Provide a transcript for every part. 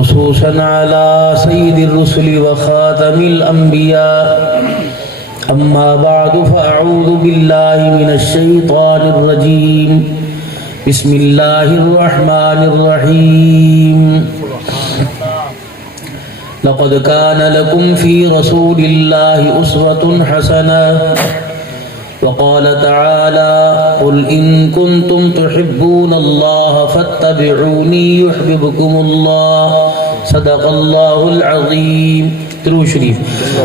خصوصا على سيد الرسل وخاتم الأنبياء أما بعد فأعوذ بالله من الشيطان الرجيم بسم الله الرحمن الرحيم لقد كان لكم في رسول الله أسوة حسنة وقال تعالى قل إن كنتم تحبون الله فاتبعوني يحببكم الله صدق الله العظيم. درود شریف.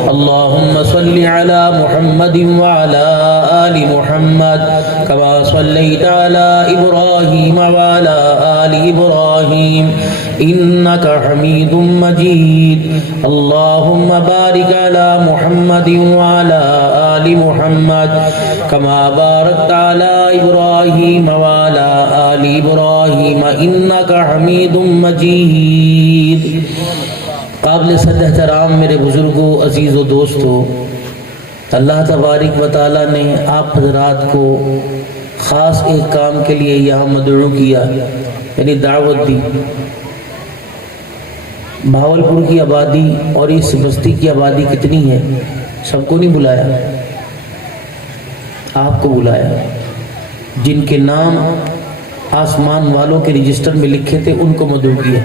اللهم صل على محمد وعلى آل محمد كما صليت على إبراهيم وعلى آل إبراهيم إنك حميد مجيد. اللهم بارك على محمد وعلى آل محمد كما باركت على إبراهيم وعلى آل إبراهيم إنك حميد مجيد. قابل صد احترام میرے بزرگوں، عزیز و دوستوں، اللہ تبارک و تعالیٰ نے آپ حضرات کو خاص ایک کام کے لیے یہاں مدعو کیا، یعنی دعوت دی. بھاولپور کی آبادی اور اس بستی کی آبادی کتنی ہے؟ سب کو نہیں بلایا، آپ کو بلایا. جن کے نام آسمان والوں کے رجسٹر میں لکھے تھے ان کو مدعو کیا.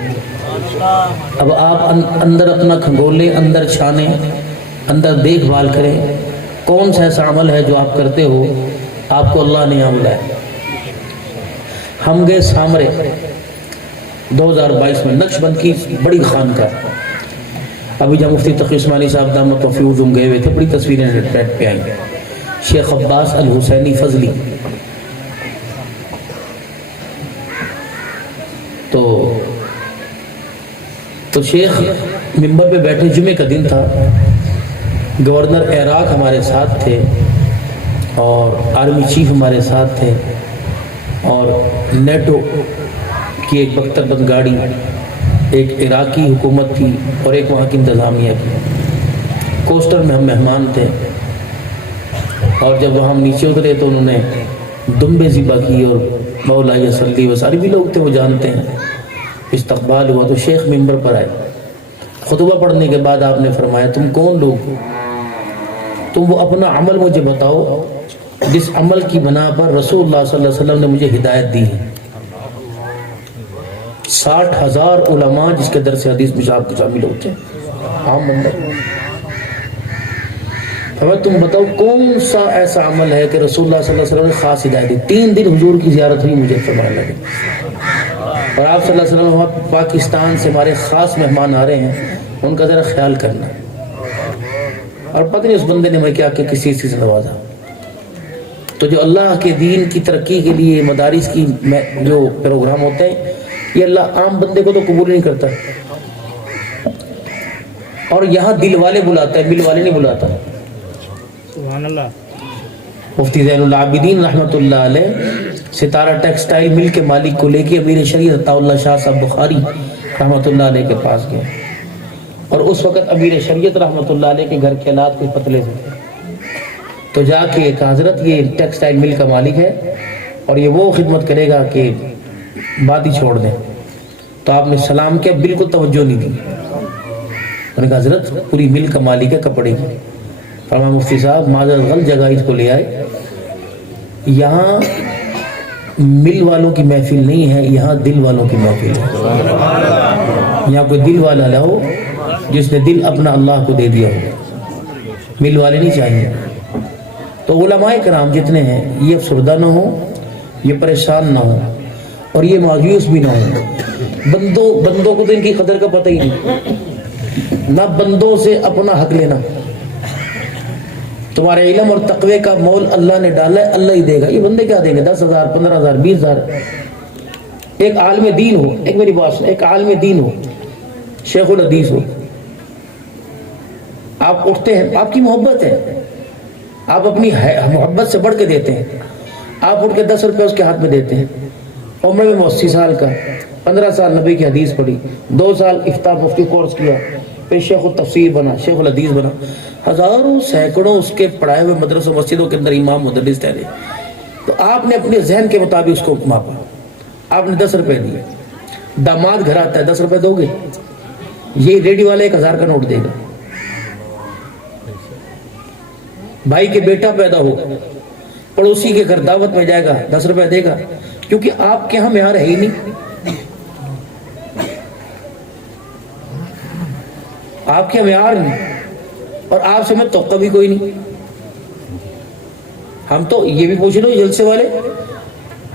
اب آپ اندر اپنا کھنگولے، اندر چھانے، اندر دیکھ بھال کریں کون سا ایسا عمل ہے جو آپ کرتے ہو آپ کو اللہ نے یہاں بلایا. ہم گئے سامرے 2022 میں نقش بند کی بڑی خانقاہ. ابھی جب مفتی تقی عثمانی صاحب دامت توفیق گئے ہوئے تھے، بڑی تصویریں نیٹ پہ آئیں. شیخ عباس الحسینی فضلی تو شیخ ممبر پہ بیٹھے، جمعے کا دن تھا. گورنر عراق ہمارے ساتھ تھے اور آرمی چیف ہمارے ساتھ تھے اور نیٹو کی ایک بختر بند گاڑی، ایک عراقی حکومت تھی اور ایک وہاں کی انتظامیہ کی. کوسٹر میں ہم مہمان تھے اور جب وہاں ہم نیچے اترے تو انہوں نے دمبے ذبح کی اور مولا صلی و سارے بھی لوگ تھے، وہ جانتے ہیں. استقبال ہوا تو شیخ ممبر پر آئے. خطبہ پڑھنے کے بعد آپ نے فرمایا تم کون لوگ ہو؟ تم وہ اپنا عمل مجھے بتاؤ جس عمل کی بنا پر رسول اللہ صلی اللہ علیہ وسلم نے مجھے ہدایت دی ہے. 60,000 علماء جس کے درس حدیث میں آپ شامل ہوتے ہیں، عام بندہ. تم بتاؤ کون سا ایسا عمل ہے کہ رسول اللہ صلی اللہ علیہ وسلم نے خاص ہدایت دی. 3 دن حضور کی زیارت ہوئی مجھے فرمانے لگے اور آپ صلی اللہ علیہ وسلم پاکستان سے ہمارے خاص مہمان آ رہے ہیں، ان کا ذرا خیال کرنا. اور پتہ نہیں اس بندے نے میں کیا کہ کسی سے نوازا. تو جو اللہ کے دین کی ترقی کے لیے مدارس کی جو پروگرام ہوتے ہیں، یہ اللہ عام بندے کو تو قبول نہیں کرتا. اور یہاں دل والے بلاتا ہے، مل والے نہیں بلاتا. سبحان اللہ. مفتی زین العابدین رحمۃ اللہ علیہ ستارہ ٹیکسٹائل مل کے مالک کو لے کے امیر شریعت عطا اللہ شاہ صاحب بخاری رحمۃ اللہ علیہ کے پاس گئے اور اس وقت امیر شریعت رحمۃ اللہ علیہ کے گھر کے حالات کچھ پتلے سے تھے. تو جا کے کہا حضرت یہ ٹیکسٹائل مل کا مالک ہے اور یہ وہ خدمت کرے گا کہ بات ہی چھوڑ دیں. تو آپ نے سلام کیا، بالکل توجہ نہیں دی. انہوں نے کہا حضرت پوری مل کا مالک ہے کپڑے کی. فرمایا مفتی صاحب معذرت غلط جگہ اس کو لے آئے. یہاں مل والوں کی محفل نہیں ہے، یہاں دل والوں کی محفل ہے. یہاں کوئی دل والا لاؤ جس نے دل اپنا اللہ کو دے دیا ہو. مل والے نہیں چاہیے. تو علماء کرام جتنے ہیں یہ افسردہ نہ ہو، یہ پریشان نہ ہو اور یہ مایوس بھی نہ ہو. بندوں کو تو ان کی قدر کا پتہ ہی نہیں، نہ بندوں سے اپنا حق لینا. تمہارے علم اور تقوی کا مول اللہ نے ڈالا ہے، اللہ ہی دے گا. یہ بندے کیا دیں گے؟ 10,000 15,000 20,000. ایک عالم دین ہو، ایک میری بات سن، ایک عالم دین ہو، شیخ الحدیث ہو، آپ اٹھتے ہیں، آپ کی محبت ہے، آپ اپنی محبت سے بڑھ کے دیتے ہیں. آپ اٹھ کے 10 روپے اس کے ہاتھ میں دیتے ہیں. عمر میں 80 سال کا، 15 سال نبی کی حدیث پڑھی، 2 سال افتاء مفتی کورس کیا، پھر شیخ التفسیر بنا، شیخ الحدیث بنا. ہزاروں سینکڑوں اس کے پڑھائے ہوئے مدرسوں مسجدوں کے اندر امام مدرس ٹھہرے. تو آپ نے اپنے ذہن کے مطابق اس کو ماپا. آپ نے 10 روپے دیے. داماد گھر آتا ہے 10 روپے دو گے؟ یہ ریڈی والا 1000 کا نوٹ دے گا. بھائی کے بیٹا پیدا ہو, پڑوسی کے گھر دعوت میں جائے گا, 10 روپے دے گا, کیونکہ آپ کے ہاں معیار ہے ہی نہیں. آپ کے معیار نہیں, اور آپ سے میں توقع بھی کوئی نہیں. ہم تو یہ بھی پوچھ لو جلسے والے,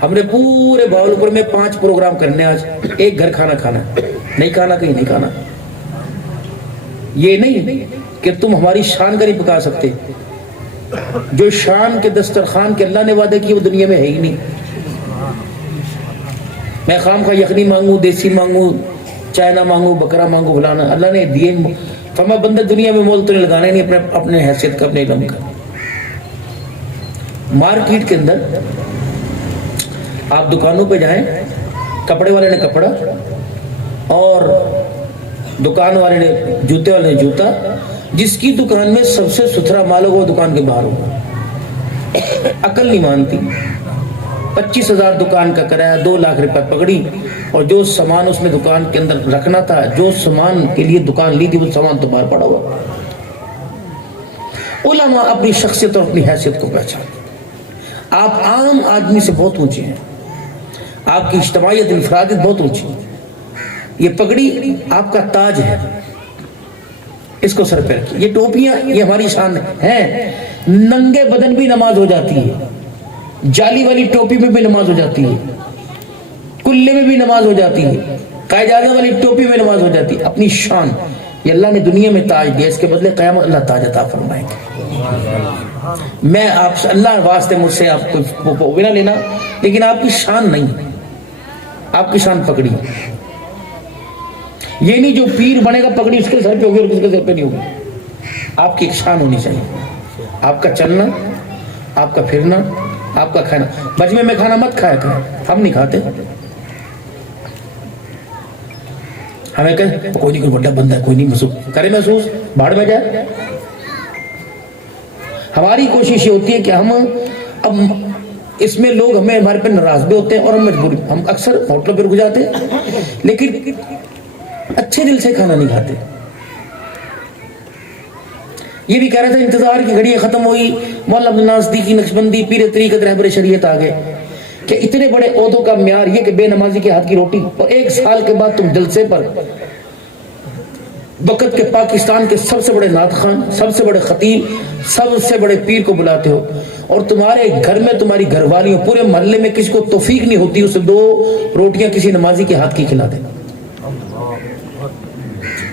ہم نے پورے بہاولپور میں 5 پروگرام کرنے, آج ایک گھر کھانا کھانا ہے, نہیں کھانا کہیں نہیں کھانا. یہ نہیں کہ تم ہماری شان کا نہیں پکا سکتے, جو شان کے دسترخوان کے اللہ نے وعدے کی وہ دنیا میں ہے ہی نہیں. میں خام خواہ یخنی مانگوں, دیسی مانگوں, چائنا مانگوں, بکرا مانگوں, فلانا, اللہ نے دیے. فرما بندہ دنیا میں مول تو نہیں لگانا, نہیں اپنے حیثیت کا, اپنے علم کا. مارکیٹ کے اندر آپ دکانوں پہ جائیں, کپڑے والے نے کپڑا اور دکان والے نے, جوتے والے نے جوتا. جس کی دکان میں سب سے ستھرا مال ہو وہ دکان کے باہر ہوگا. عقل نہیں مانتی. 25,000 دکان کا کرایہ, 2 لاکھ روپے پکڑی, اور جو سامان اس نے دکان کے اندر رکھنا تھا, جو سامان کے لیے دکان لی تھی, وہ سامان تو باہر پڑا ہوا. علماء اپنی شخصیت اور اپنی حیثیت کو پہچانیں. آپ عام آدمی سے بہت اونچے ہیں, آپ کی اجتماعیت, انفرادیت بہت اونچی. یہ پگڑی آپ کا تاج ہے, اس کو سر پہ رکھیے. یہ ٹوپیاں یہ ہماری شان ہیں. ننگے بدن بھی نماز ہو جاتی ہے, جالی والی ٹوپی میں بھی نماز ہو جاتی ہے, کلے میں بھی نماز ہو جاتی ہے, قائداعظم والی ٹوپی میں نماز ہو جاتی ہے. اپنی شان یہ اللہ نے دنیا میں تاج دیا, اس کے بدلے قیامت اللہ تاج عطا فرمائیں گے. میں آپ سے اللہ واسطے مجھ سے آپ کو بنا لینا, لیکن آپ کی شان نہیں, آپ کی شان پکڑی. یہ نہیں جو پیر بنے گا پگڑی اس کے سر پہ ہوگی اور کس کے سر پہ نہیں ہوگی. آپ کی ایک شان ہونی چاہیے. آپ کا چلنا, آپ کا پھرنا, آپ کا کھانا. مجمع میں کھانا مت کھایا کریں, ہم نہیں کھاتے. ہمیں کہیں کوئی نہیں, کوئی بڑا بندہ ہے, کوئی نہیں محسوس کرے, محسوس بھاڑ میں جائے. ہماری کوشش یہ ہوتی ہے کہ ہم اب اس میں لوگ ہمیں ہمارے پہ ناراض بھی ہوتے ہیں, اور ہم مجبوری, ہم اکثر ہوٹلوں پہ رک جاتے ہیں, لیکن اچھے دل سے کھانا نہیں کھاتے. یہ بھی کہہ رہا تھا انتظار کی گھڑیاں ختم ہوئی, مولانا عبد الناصر نقشبندی پیر طریقت رہبر شریعت آ گئے کہ اتنے بڑے عہدوں کا معیار یہ کہ بے نمازی کے ہاتھ کی روٹی, اور 1 سال کے بعد تم جلسے پر وقت کے پاکستان کے سب سے بڑے نعت خوان, سب سے بڑے خطیب, سب سے بڑے پیر کو بلاتے ہو, اور تمہارے گھر میں تمہاری گھر والیوں, پورے محلے میں کسی کو توفیق نہیں ہوتی اسے 2 روٹیاں کسی نمازی کے ہاتھ کی کھلا دے.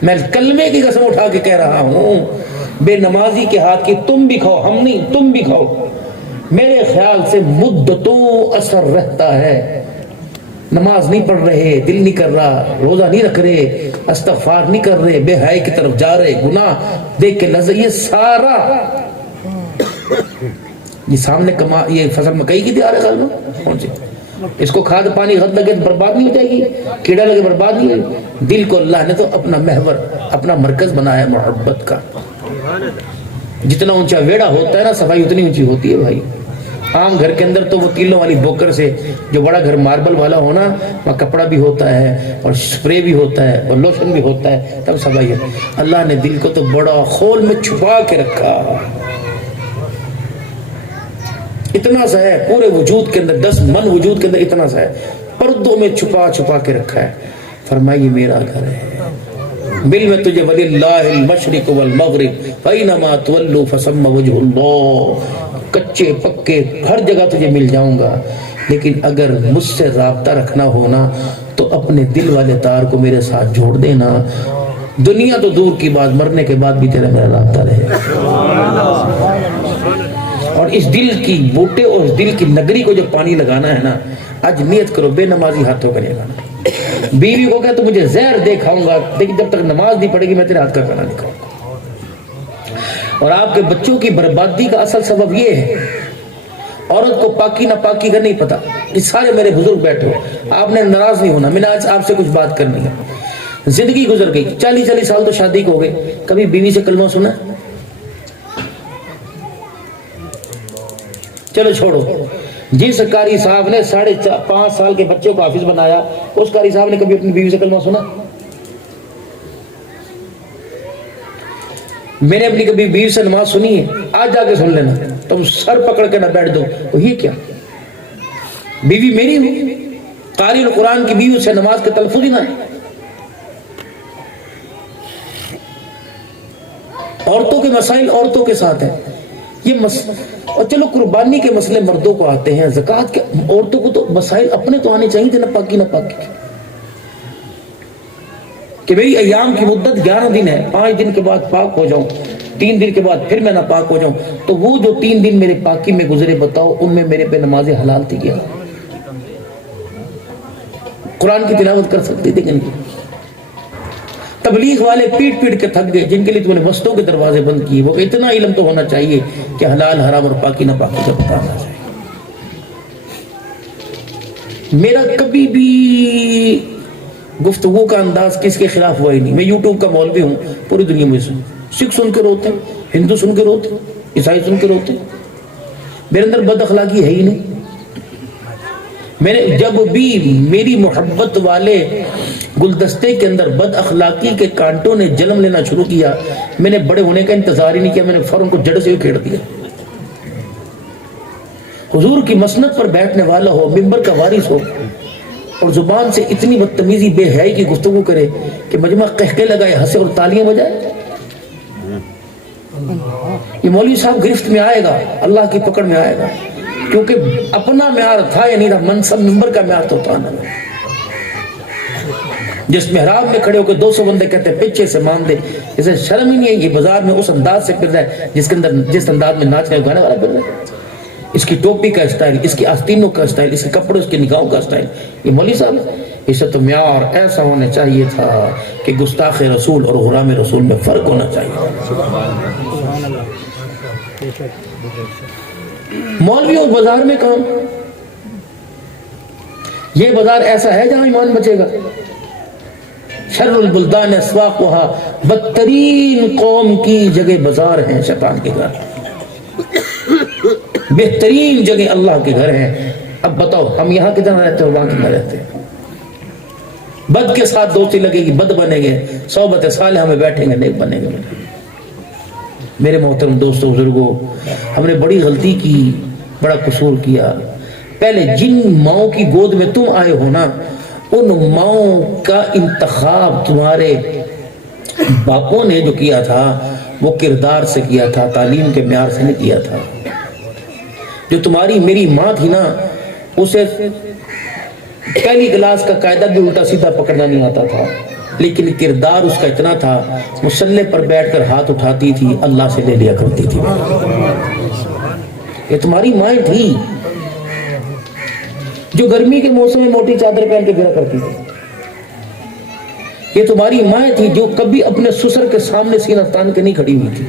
میں کلمے کی قسم اٹھا کے کہہ رہا ہوں, بے نمازی کے ہاتھ کی تم بھی کھاؤ, ہم نہیں, تم بھی کھاؤ. میرے خیال سے مدتوں اثر رہتا ہے. نماز نہیں پڑھ رہے, دل نہیں کر رہا, روزہ نہیں رکھ رہے, استغفار نہیں کر رہے, بے حیائی کی طرف جا رہے, گناہ دیکھ کے لذت, یہ سارا یہ سامنے یہ فصل مکئی کی تیار ہے, اس کو کھاد پانی غد لگے تو برباد نہیں ہو جائے گی, کیڑا لگے برباد نہیں ہوگی. دل کو اللہ نے تو اپنا محور, اپنا مرکز بنایا محبت کا. جتنا اونچا ویڑا ہوتا ہے نا, صفائی اتنی اونچی ہوتی ہے بھائی. عام گھر کے اندر تو وہ تیلوں والی بوکر سے, جو بڑا گھر ماربل والا ہونا, وہاں کپڑا بھی ہوتا ہے اور سپرے بھی ہوتا ہے اور لوشن بھی ہوتا ہے, تب صفائی ہے. اللہ نے دل کو تو بڑا خول میں چھپا کے رکھا, اتنا سا ہے پورے وجود کے اندر, 10 من وجود کے اندر اتنا سا ہے, پردوں میں چھپا چھپا کے رکھا ہے. فرمائیے میرا گھر ہے, مل میں تجھے وللہ المشرق والمغرب فینما تولوا فثم وجہ اللہ. کچے پکے ہر جگہ تجھے مل جاؤں گا, لیکن اگر مجھ سے رابطہ رکھنا ہونا تو اپنے دل والے تار کو میرے ساتھ جوڑ دینا. دنیا تو دور کی بات, مرنے کے بعد بھی تیرا میرا رابطہ رہے. اور اس دل کی بوٹے اور اس دل کی نگری کو جو پانی لگانا ہے نا, آج نیت کرو بے نمازی ہاتھوں کا نہیں لگانا. بیوی کو کہے تو مجھے زہر دے کھاؤں گا, لیکن جب تک نماز نہیں پڑے گی میں تیرے ہاتھ کا کھانا نہیں کھاؤں گا. اور آپ کے بچوں کی بربادی کا اصل سبب یہ ہے, عورت کو پاکی نہ پاکی کا نہیں پتا. اس سارے میرے بزرگ بیٹھے ہو, آپ نے ناراض نہیں ہونا, میں نے آج آپ سے کچھ بات کرنی ہے. زندگی گزر گئی, 40 سال تو شادی کو ہو گئے, کبھی بیوی سے کلمہ سنا؟ چلو چھوڑو. جس قاری صاحب نے 5.5 سال کے بچوں کو حافظ بنایا, اس قاری صاحب نے کبھی اپنی بیوی سے کلمہ سنا؟ میں نے اپنی کبھی بیوی سے نماز سنی ہے؟ آج جا کے سن لینا، تم سر پکڑ کے نہ بیٹھ دو تو یہ کیا، بیوی میری ہو، قاری القرآن کی بیوی سے نماز کے تلفظ ہی نہ ہے۔ عورتوں کے مسائل عورتوں کے ساتھ ہیں، یہ اور چلو قربانی کے مسئلے مردوں کو آتے ہیں، زکوٰۃ کے عورتوں کو تو مسائل اپنے تو آنے چاہیے تھے، نہ پاکی نہ پاکی، کہ میری ایام کی مدت 11 دن ہے، 5 دن کے بعد پاک ہو جاؤں، 3 دن کے بعد پھر میں ناپاک ہو جاؤں، تو وہ جو 3 دن میرے پاکی میں گزرے بتاؤ ان میں میرے پہ نماز حلال تھی کیا؟ قرآن کی تلاوت کر سکتے تھے کہ نہیں؟ تبلیغ والے پیٹ پیٹ کے تھک گئے، جن کے لیے تم نے مسجدوں کے دروازے بند کیے، وہ اتنا علم تو ہونا چاہیے کہ حلال حرام اور پاکی نہ پاکی کا بتانا چاہیے۔ میرا کبھی بھی گفتگو کا انداز کس کے خلاف ہوا ہی نہیں، میں یوٹیوب کا مولوی ہوں، پوری دنیا میں سکھ سن کے روتے ہیں، ہندو سن کے روتے ہیں، عیسائی سن کے روتے ہیں، میرے اندر بد اخلاقی ہے ہی نہیں۔ میں نے جب بھی میری محبت والے گلدستے کے اندر بد اخلاقی کے کانٹوں نے جنم لینا شروع کیا، میں نے بڑے ہونے کا انتظار ہی نہیں کیا، میں نے فوراً کو جڑ سے ہی کھیڑ دیا۔ حضور کی مسند پر بیٹھنے والا ہو، منبر کا وارث ہو، اور زبان سے اتنی بدتمیزی بے حیائی کی گفتگو کرے کہ مجمع قہقہے لگائے، ہنسے اور تالیاں بجائے، یہ مولوی صاحب گرفت میں آئے گا، اللہ کی پکڑ میں آئے گا، کیونکہ اپنا معیار تھا یا نہیں تھا، منصب منبر کا معیار تو تھا نا۔ جس محراب میں کھڑے ہو کے 200 بندے کہتے ہیں پیچھے سے مان دے، اسے شرم ہی نہیں ہے، یہ بازار میں اس انداز سے پھر رہا ہے جس انداز میں ناچنے گانے والا پھر رہا ہے، اس کی ٹوپی کا اسٹائل، اس کی آستینوں کا اسٹائل، اس کے کپڑوں، اس کی نگاہوں کا اسٹائل، یہ مولوی صاحب ہے۔ اسے تو معیار ایسا ہونا چاہیے تھا کہ گستاخ رسول اور غلام رسول میں فرق ہونا چاہیے۔ مولوی اور بازار میں کام، یہ بازار ایسا ہے جہاں ایمان بچے گا۔ شر البلدان اسواقھا، بدترین قوم کی جگہ بازار ہیں شیطان کے گھر، بہترین جگہ اللہ کے گھر ہیں۔ اب بتاؤ ہم یہاں کدھر رہتے ہیں، وہاں کدھر رہتے ہیں؟ بد کے ساتھ دوستی لگے گی، بد بنیں گے، صحبت صالحہ میں بیٹھیں گے، نیک بنیں گے۔ میرے محترم دوستوں بزرگوں، ہم نے بڑی غلطی کی، بڑا قصور کیا۔ پہلے جن ماؤں کی گود میں تم آئے ہو نا، ان ماؤں کا انتخاب تمہارے باپوں نے جو کیا تھا وہ کردار سے کیا تھا، تعلیم کے معیار سے نہیں کیا تھا۔ جو تمہاری میری ماں تھی نا، اسے پہلی کلاس کا قاعدہ بھی الٹا سیدھا پکڑنا نہیں آتا تھا، لیکن کردار اس کا اتنا تھا، مصلی پر بیٹھ کر ہاتھ اٹھاتی تھی، اللہ سے لے لیا کرتی تھی۔ یہ تمہاری مائیں تھی جو گرمی کے موسم میں موٹی چادر پہن کے پھرا کرتی تھی۔ یہ تمہاری مائیں تھی جو کبھی اپنے سسر کے سامنے سینہ تان کے نہیں کھڑی ہوئی تھی۔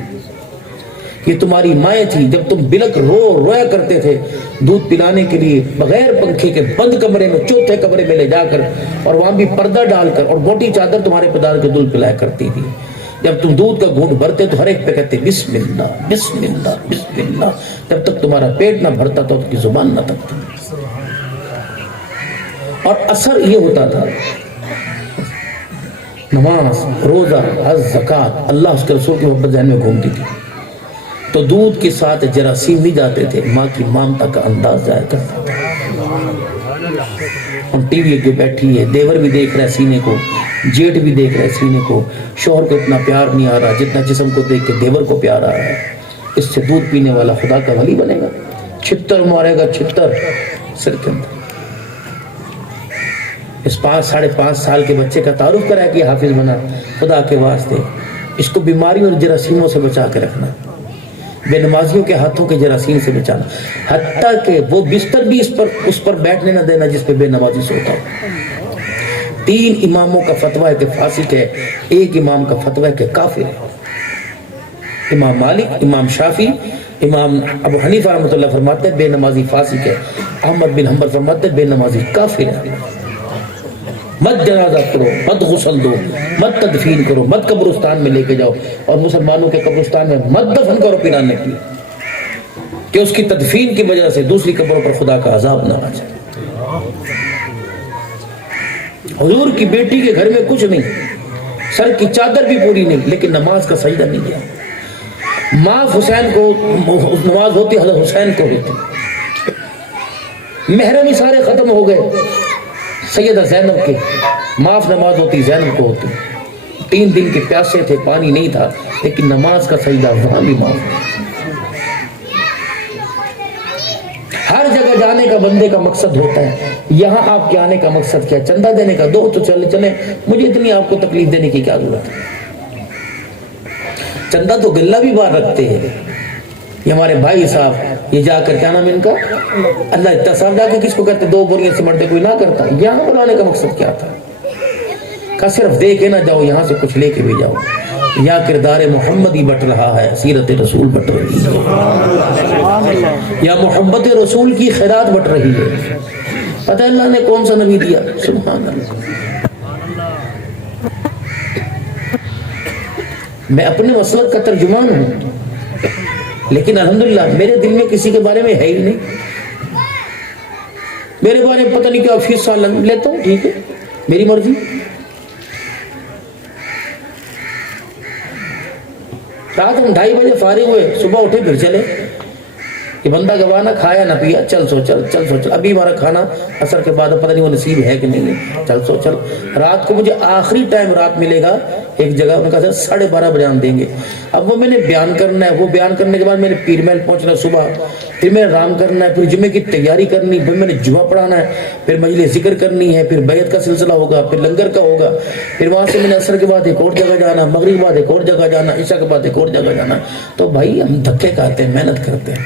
یہ تمہاری مائیں تھی جب تم بلک رویا کرتے تھے دودھ پلانے کے لیے، بغیر پنکھے کے بند کمرے میں، چوتھے کمرے میں لے جا کر، اور وہاں بھی پردہ ڈال کر اور موٹی چادر تمہارے پہ ڈال کے دودھ پلایا کرتی تھی۔ جب تم دودھ کا گھونٹ بھرتے تو ہر ایک پہ کہتے بسم اللہ بسم اللہ بسم اللہ، جب تک تمہارا پیٹ نہ بھرتا تو اس کی زبان نہ تھکتی۔ اور اثر یہ ہوتا تھا، نماز، روزہ، حج، زکوٰۃ، اللہ اس کے رسول کی محبت ذہن میں گھومتی تھی تو دودھ کے ساتھ جراثیم نہیں جاتے تھے، ماں کی مامتا کا انداز جایا کرتا تھا۔ ہم ٹی وی کے بیٹھی ہے، دیور بھی دیکھ رہا ہے سینے کو، جیٹ بھی دیکھ رہا ہے سینے کو، شوہر کو اتنا پیار نہیں آ رہا جتنا جسم کو دیکھ کے دیور کو پیار آ رہا ہے۔ اس سے دودھ پینے والا خدا کا ولی بنے گا؟ چھتر مارے گا، چھتر سر کے اندر۔ اس 5-5.5 سال کے بچے کا تعارف کرا کہ حافظ بنا، خدا کے واسطے اس کو بیماریوں اور جراثیموں سے بچا کے رکھنا، بے نمازیوں کے ہاتھوں کے جراثیم سے بچانا، حتیٰ کہ وہ بستر بھی اس پر بیٹھنے نہ دینا جس پہ بے نمازی سوتا ہو۔ 3 اماموں کا فتویٰ ہے کہ فاسق ہے، 1 امام کا فتویٰ ہے کہ کافر ہے۔ امام مالک، امام شافعی، امام ابو حنیفہ رحمۃ اللہ فرماتے ہیں بے نمازی فاسق ہے، احمد بن حنبل فرماتے ہیں بے نمازی کافر ہے۔ مت جنازہ کرو، مت غسل دو، مت تدفین کرو، مت قبرستان میں لے کے جاؤ، اور مسلمانوں کے قبرستان میں مت دفن کرو پیرانے کے لیے، کہ اس کی تدفین کی وجہ سے دوسری قبروں پر خدا کا عذاب نہ آ جائے۔ حضور کی بیٹی کے گھر میں کچھ نہیں، سر کی چادر بھی پوری نہیں، لیکن نماز کا سجدہ نہیں کیا۔ معاف حسین کو نماز ہوتی، حضرت حسین کو ہوتی، محرم ہی سارے ختم ہو گئے، سیدہ زینب کے معاف نماز ہوتی، زینب کو ہوتی۔ 3 دن کے پیاسے تھے، پانی نہیں تھا، لیکن نماز کا سجدہ وہاں بھی معاف۔ ہر جگہ جانے کا بندے کا مقصد ہوتا ہے، یہاں آپ کے آنے کا مقصد کیا؟ چندہ دینے کا؟ دو تو چلے، مجھے اتنی آپ کو تکلیف دینے کی کیا ضرورت ہے؟ چندہ تو گلہ بھی باہر رکھتے ہیں، یہ ہمارے بھائی صاحب، یہ جا کر کیا نام ان کا، اللہ اتصال جا کے کس کو کہتے؟ 2 بوریاں سیمنٹ کوئی نہ کرتا۔ یہاں بلانے کا مقصد کیا تھا؟ کہ صرف دے کے نہ جاؤ، یہاں سے کچھ لے کے بھی جاؤ۔ یا کردار محمدی بٹ رہا ہے، سیرت رسول بٹ رہی ہے، یا محبت رسول کی خیرات بٹ رہی ہے۔ پتہ ہے اللہ نے کون سا نبی دیا؟ سبحان اللہ۔ میں اپنے مسلک کا ترجمان ہوں، لیکن الحمدللہ میرے دل میں کسی کے بارے میں ہے ہی نہیں۔ میرے بارے میں پتہ نہیں کیا فیصہ لیتا ہوں، ٹھیک ہے، میری مرضی۔ رات ہم 2:30 بجے فارغ ہوئے، صبح اٹھے پھر چلے، کہ بندہ گواہ نہ کھایا نہ پیا، چل سو چل، چل سو چل۔ ابھی ہمارا کھانا عصر کے بعد پتہ نہیں وہ نصیب ہے کہ نہیں ہے، چل سو چل۔ رات کو مجھے آخری ٹائم رات ملے گا ایک جگہ، ان کا 12:30 بجے دیں گے۔ اب وہ میں نے بیان کرنا ہے، وہ بیان کرنے کے بعد میں نے پیر محل پہنچنا صبح، پھر میں آرام کرنا ہے، پھر جمعے کی تیاری کرنی، پھر میں نے جمعہ پڑھانا ہے، پھر مجلس ذکر کرنی ہے، پھر بیعت کا سلسلہ ہوگا، پھر لنگر کا ہوگا، پھر وہاں سے میں نے عصر کے بعد ایک اور جگہ جانا، مغرب کے بعد ایک اور جگہ جانا، عشاء کے بعد ایک اور جگہ جانا۔ تو بھائی ہم دھکے کھاتے ہیں، محنت کرتے ہیں،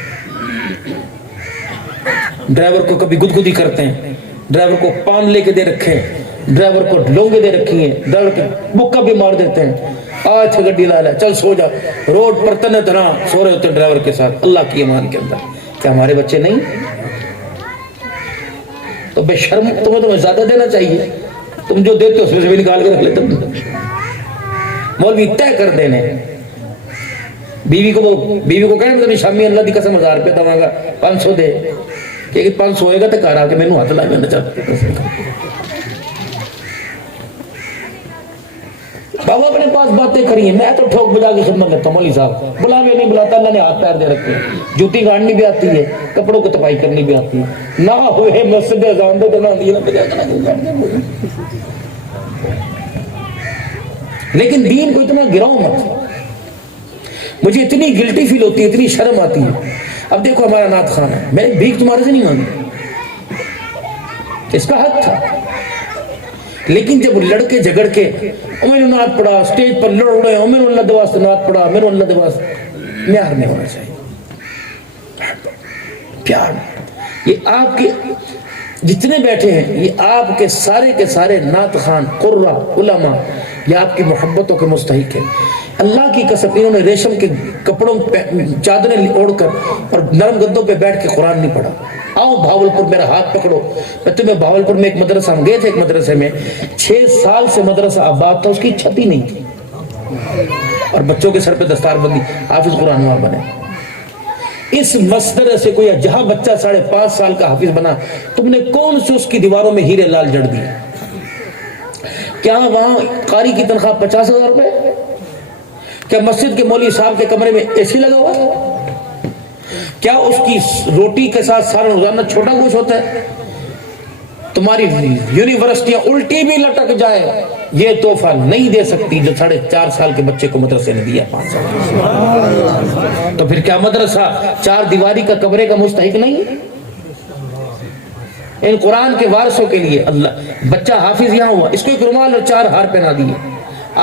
ڈرائیور کو کبھی گدگدی کرتے ہیں، ڈرائیور کو پان لے کے دے رکھے ہیں، ڈرائیور کو لونگے دے رکھی ہیں، ڈرائیور کو مکہ بھی مار دیتے ہیں، آج گڈی لا لے، چل سو جا، روڈ پر تنہ تنہ سو رہے ہوتے ہیں ڈرائیور کے ساتھ اللہ کی امان کے اندر۔ کیا ہمارے بچے نہیں؟ تو بے شرم، تمہیں زیادہ دینا چاہیے، تم جو دیتے ہو اس میں سے بھی نکال کے رکھ لیتے۔ مولوی طے کر دینے، بیوی کو کہنے شامی اللہ دی قسم 1000 روپے دوں گا، 500 دے، کہ 500 ہوئے گا تو گھر آ کے میں ہاتھ لائے، میں نہ چاہتا۔ بابا اپنے پاس باتیں کری ہیں، میں تو ٹھوک بجا کے خدمت لیتا ہوں، مولوی صاحب بلا بھی نہیں بلاتا، اللہ نے ہاتھ پیر دے رکھے ہیں، جوتی گاڑنی بھی آتی ہے، کپڑوں کو تپائی کرنی بھی آتی ہے، نہ ہوئے مسجد اذان دے تو نہ دینا بجا کے۔ لیکن دین کو اتنا گراؤ مت، مجھے اتنی گلٹی فیل ہوتی ہے، اتنی شرم آتی ہے۔ اب دیکھو ہمارا نعت خان ہے، میں بھیک تمہارے سے نہیں مانگی، اس کا حق تھا، لیکن جب لڑکے جھگڑ کے میں نے نعت پڑھا، اسٹیج پر لڑ رہے ہیں، میں نے اللہ دواس نعت پڑھا، میں نے اللہ دواس، پیار میں ہونا چاہیے، پیار میں۔ یہ آپ کے جتنے بیٹھے ہیں، یہ آپ کے سارے نعت خان، قرہ، علماء، یہ آپ کی محبتوں کے مستحق ہیں۔ اللہ کی قسم انہوں نے ریشم کے کپڑوں پہ چادریں اوڑھ کر اور نرم گدوں پہ بیٹھ کے قرآن نہیں پڑھا۔ آؤ بھاولپور میرا ہاتھ پکڑو، میں تمہیں بھاولپور میں ایک مدرسہ، ہم گئے تھے ایک مدرسے میں، 6 سال سے مدرسہ آباد تھا، اس کی چھت ہی نہیں تھی، اور بچوں کے سر پہ دستار بندی، حافظ قرآن وہاں بنے۔ اس مسئلے سے کوئی جہاں بچہ 5.5 سال کا حافظ بنا، تم نے کون سے اس کی دیواروں میں ہیرے لال جڑ دی؟ کیا وہاں قاری کی تنخواہ 50,000 روپے؟ کیا مسجد کے مولوی صاحب کے کمرے میں اے سی لگا ہوا ہے؟ کیا اس کی روٹی کے ساتھ سارا روزانہ چھوٹا گوشت ہوتا ہے؟ تمہاری یونیورسٹیاں الٹی بھی لٹک جائے، یہ تحفہ نہیں دے سکتی جو 4.5 سال کے بچے کو مدرسے نے دیا 5 سال۔ تو پھر کیا مدرسہ 4 دیواری کا کمرے کا مستحق نہیں؟ ان قرآن کے وارثوں کے لیے اللہ، بچہ حافظ یہاں ہوا، اس کو ایک رومال اور 4 ہار پہنا دیے،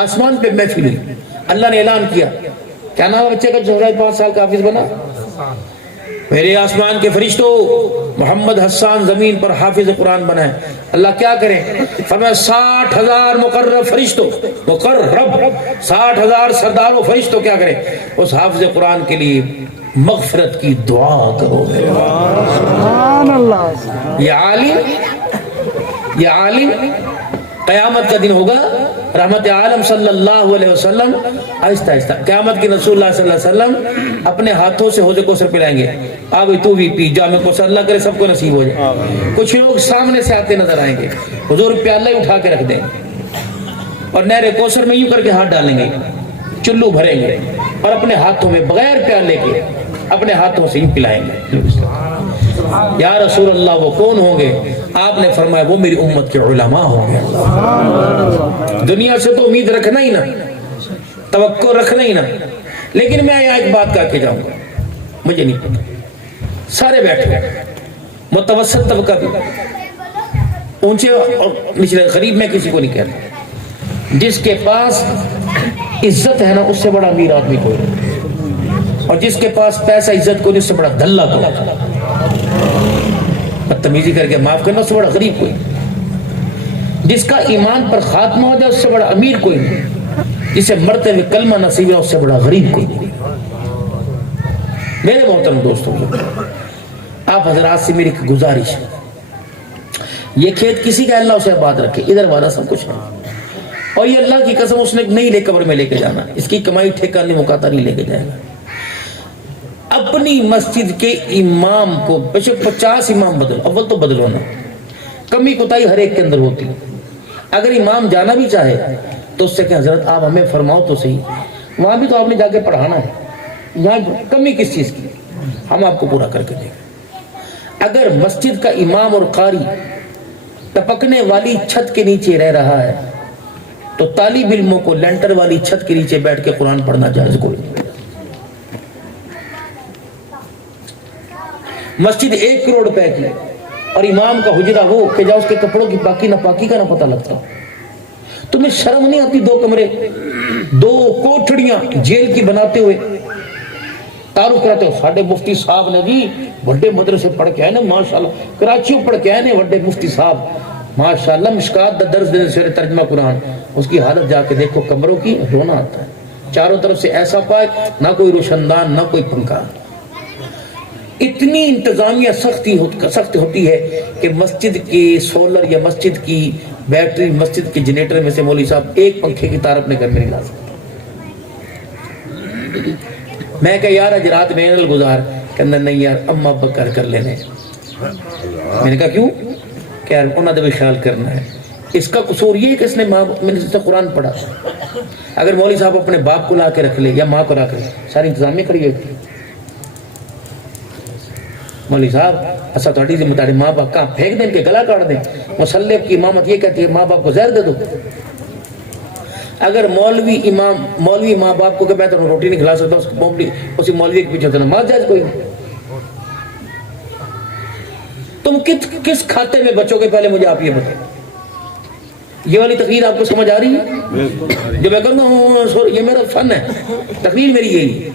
آسمان پہ محفل ہوئی، اللہ نے اعلان کیا، کیا نام ہے بچے کا جو 5 سال کا حافظ بنا؟ میرے آسمان کے فرشتوں، محمد حسان زمین پر حافظ قرآن بنا ہے۔ اللہ کیا کرے؟ فرمایا 60,000 مقرب فرشتوں، مقرب 60,000 سرداروں فرشتوں کیا کرے؟ اس حافظ قرآن کے لیے مغفرت کی دعا کرو۔ سبحان اللہ۔ یہ عالم قیامت کا دن ہوگا، رحمت عالم صلی اللہ علیہ وسلم آہستہ آہستہ قیامت کی رسول اللہ صلی اللہ علیہ وسلم اپنے ہاتھوں سے حوض کوثر پلائیں گے، آگے تو بھی پی جام کوثر، اللہ کرے سب کو نصیب ہو جائے۔ کچھ لوگ سامنے سے آتے نظر آئیں گے، حضور پیالہ ہی اٹھا کے رکھ دیں گے اور نہر کوثر میں یوں کر کے ہاتھ ڈالیں گے، چلو بھریں گے، اور اپنے ہاتھوں میں بغیر پیالے کے اپنے ہاتھوں سے ہی پلائیں گے. یا رسول اللہ وہ کون ہوں گے؟ آپ نے فرمایا وہ میری امت کے علماء ہوں گے. دنیا سے تو امید رکھنا ہی نہ، توقع رکھنا ہی نہ. لیکن میں یہاں ایک بات کہہ کے جاؤں گا، مجھے نہیں پتا، سارے بیٹھے متوسط طبقہ بھی، اونچے اور نچلے، غریب میں کسی کو نہیں کہتا، جس کے پاس عزت ہے نا اس سے بڑا امیر آدمی کوئی نہیں، اور جس کے پاس پیسہ عزت کوئی نہیں اس سے بڑا دلہ کوئی، بدتمیزی کر کے معاف کرنا، اس سے بڑا غریب کوئی نہیں. جس کا ایمان پر خاتمہ ہو جائے اس سے بڑا امیر کوئی نہیں، جسے مرتے ہوئے کلمہ نصیب ہے اس سے بڑا غریب کوئی نہیں. میرے محترم دوستوں، آپ حضرات سے میری گزارش ہے، یہ کھیت کسی کا، اللہ اسے آباد رکھے، ادھر والا سب کچھ ہے، اور یہ اللہ کی قسم اس نے نہیں لے قبر میں لے کے جانا، اس کی کمائی ٹھیکہ نہیں مکاتا نہیں لے کے جائے گا. اپنی مسجد کے امام کو بے شک 50 امام بدلو، اول تو بدلو نا، کمی کوتاہی ہر ایک کے اندر ہوتی. اگر امام جانا بھی چاہے تو اس سے کہ حضرت آپ ہمیں فرماؤ تو صحیح، وہاں بھی تو آپ نے جا کے پڑھانا ہے، یہاں کمی کس چیز کی، ہم آپ کو پورا کر کے دیں گے. اگر مسجد کا امام اور قاری ٹپکنے والی چھت کے نیچے رہ رہا ہے تو طالب علموں کو لینٹر والی چھت کے نیچے بیٹھ کے قرآن پڑھنا جائز کوئی نہیں. مسجد 1 کروڑ روپے کی اور امام کا حجرہ وہ کہ جا اس کے کپڑوں کی پاکی نہ پاکی کا نہ پتہ لگتا. تمہیں شرم نہیں آتی 2 کمرے 2 کوٹھڑیاں جیل کی بناتے ہوئے تعارف کراتے ہو؟ ساڑھے مفتی صاحب نے جی بڑے مدرسے پڑھ کے آئے نا ماشاءاللہ، کراچیوں پڑھ کے آئے نا بڑے مفتی صاحب ماشاءاللہ، مشکات دا درس دینے سے ترجمہ قرآن. اس کی حالت جا کے دیکھو کمروں کی، رونا آتا ہے. چاروں طرف سے ایسا پاک، نہ کوئی روشندان نہ کوئی پنکھا. اتنی انتظامیہ سخت ہوتی ہے کہ مسجد کی سولر یا مسجد کی بیٹری مسجد کے جنریٹر میں سے مولوی صاحب ایک پنکھے کی تار اپنے گھر میں نہیں لا سکتے. میں کہ یار آج رات میں گزار، کہنا نہیں یار اما ابا کر لینے. میں نے کہا کیوں؟ کہ یار انہوں نے بھی خیال کرنا ہے. اس کا قصور یہ ہے کہ اس نے میں نے سے قرآن پڑھا. اگر مولوی صاحب اپنے باپ کو لا کے رکھ لے یا ماں کو لا کے، ساری انتظامیہ کھڑی ہوتی. مولوی صاحب ایسا تھوڑی ذمہ داری، ماں باپ کہاں پھینک دیں کہ گلا کاٹ دیں؟ مسلح کی امامت یہ کہتی ہے ماں باپ کو زہر دے دو. اگر مولوی ماں باپ کو کہ میں تو روٹی نہیں کھلا سکتا، اسی مولوی کے پیچھے تو نماز جائز کوئی نہیں. تم کس کھاتے میں بچو گے؟ پہلے مجھے آپ یہ بتائیں. یہ والی تقریر آپ کو سمجھ آ رہی ہے جو میں کرتا ہوں؟ یہ میرا فن ہے، تقریر میری یہی ہے.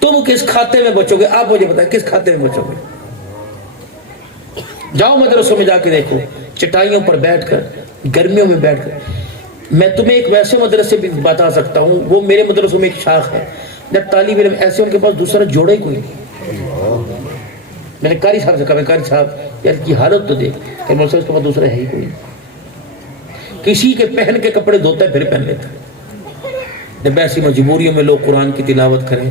تم کس کھاتے میں بچو گے؟ آپ مجھے بتائیں کس کھاتے میں بچو گے؟ جاؤ مدرسوں میں جا کے دیکھو، چٹائیوں پر بیٹھ کر، گرمیوں میں بیٹھ کر. میں تمہیں ایک ویسے مدرسے بھی بتا سکتا ہوں، وہ میرے مدرسوں میں ایک شاخ ہے، جب طالب علم ایسے ان کے پاس دوسرا جوڑا ہی کوئی نہیں. میں نے قاری صاحب سے کہا، قاری صاحب یار کی حالت تو دیکھ، کہ مجھ سے اس کے پاس دوسرا ہے ہی کوئی نہیں. کسی کے پہن کے کپڑے دھوتا ہے پھر پہن لیتا ہے. جب ایسی مجبوریوں میں لوگ قرآن کی تلاوت کریں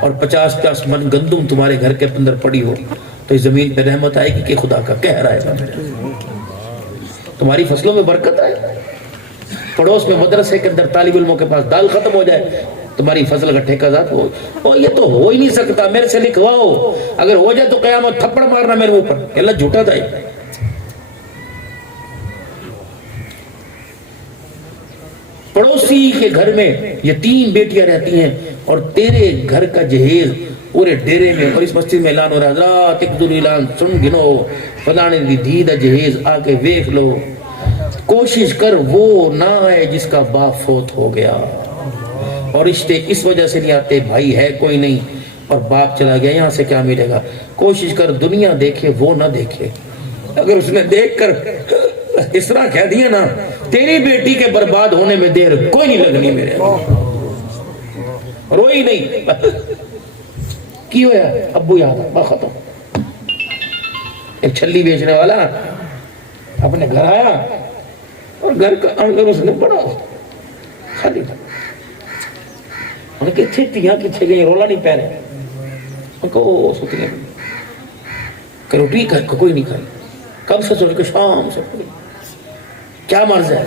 اور 50 من گندم تمہارے گھر کے اندر پڑی ہو تو اس زمین پہ رحمت آئے گی کہ خدا کا قہر آئے گا. تمہاری فصلوں میں برکت آئے. پڑوس میں مدرسے کے اندر طالب علموں کے پاس دال ختم ہو جائے، تمہاری فصل کا ٹھیکہ ذات ہو. اور یہ تو ہو ہی نہیں سکتا، میرے سے لکھواؤ. اگر ہو جائے تو قیامت تھپڑ مارنا میرے منہ پر کہ اللہ جھوٹا تھا. پڑوسی کے گھر میں یہ 3 بیٹیاں رہتی ہیں اور تیرے گھر کا جہیز پورے ڈیرے میں، اور اس مسجد میں اعلان ہو رہا ہے حضرات ایک دور اعلان سن گنو فلانے دی دھی دا جہیز آ کے ویکھ لو. کوشش کر وہ نہ آئے جس کا باپ فوت ہو گیا، اور رشتے اس وجہ سے نہیں آتے بھائی ہے کوئی نہیں اور باپ چلا گیا، یہاں سے کیا ملے گا. کوشش کر دنیا دیکھے وہ نہ دیکھے. اگر اس نے دیکھ کر اس طرح کہہ دیا نا تیری بیٹی کے برباد ہونے میں دیر کوئی نہیں لگنی میرے. روئی نہیں کی ہویا ابو یاد آ ختم. ایک چھلی بیچنے والا اپنے گھر آیا اور گھر کا اندر اس نے بڑا خالی تھا. انہوں نے کتھے تیاں کتھے گئی، رولا نہیں پہ رہے. ان کو سوتی ہیں کہ روٹی کوئی نہیں کھائی. کب سے سوچ کے شام سے پڑی. کیا مرض ہے،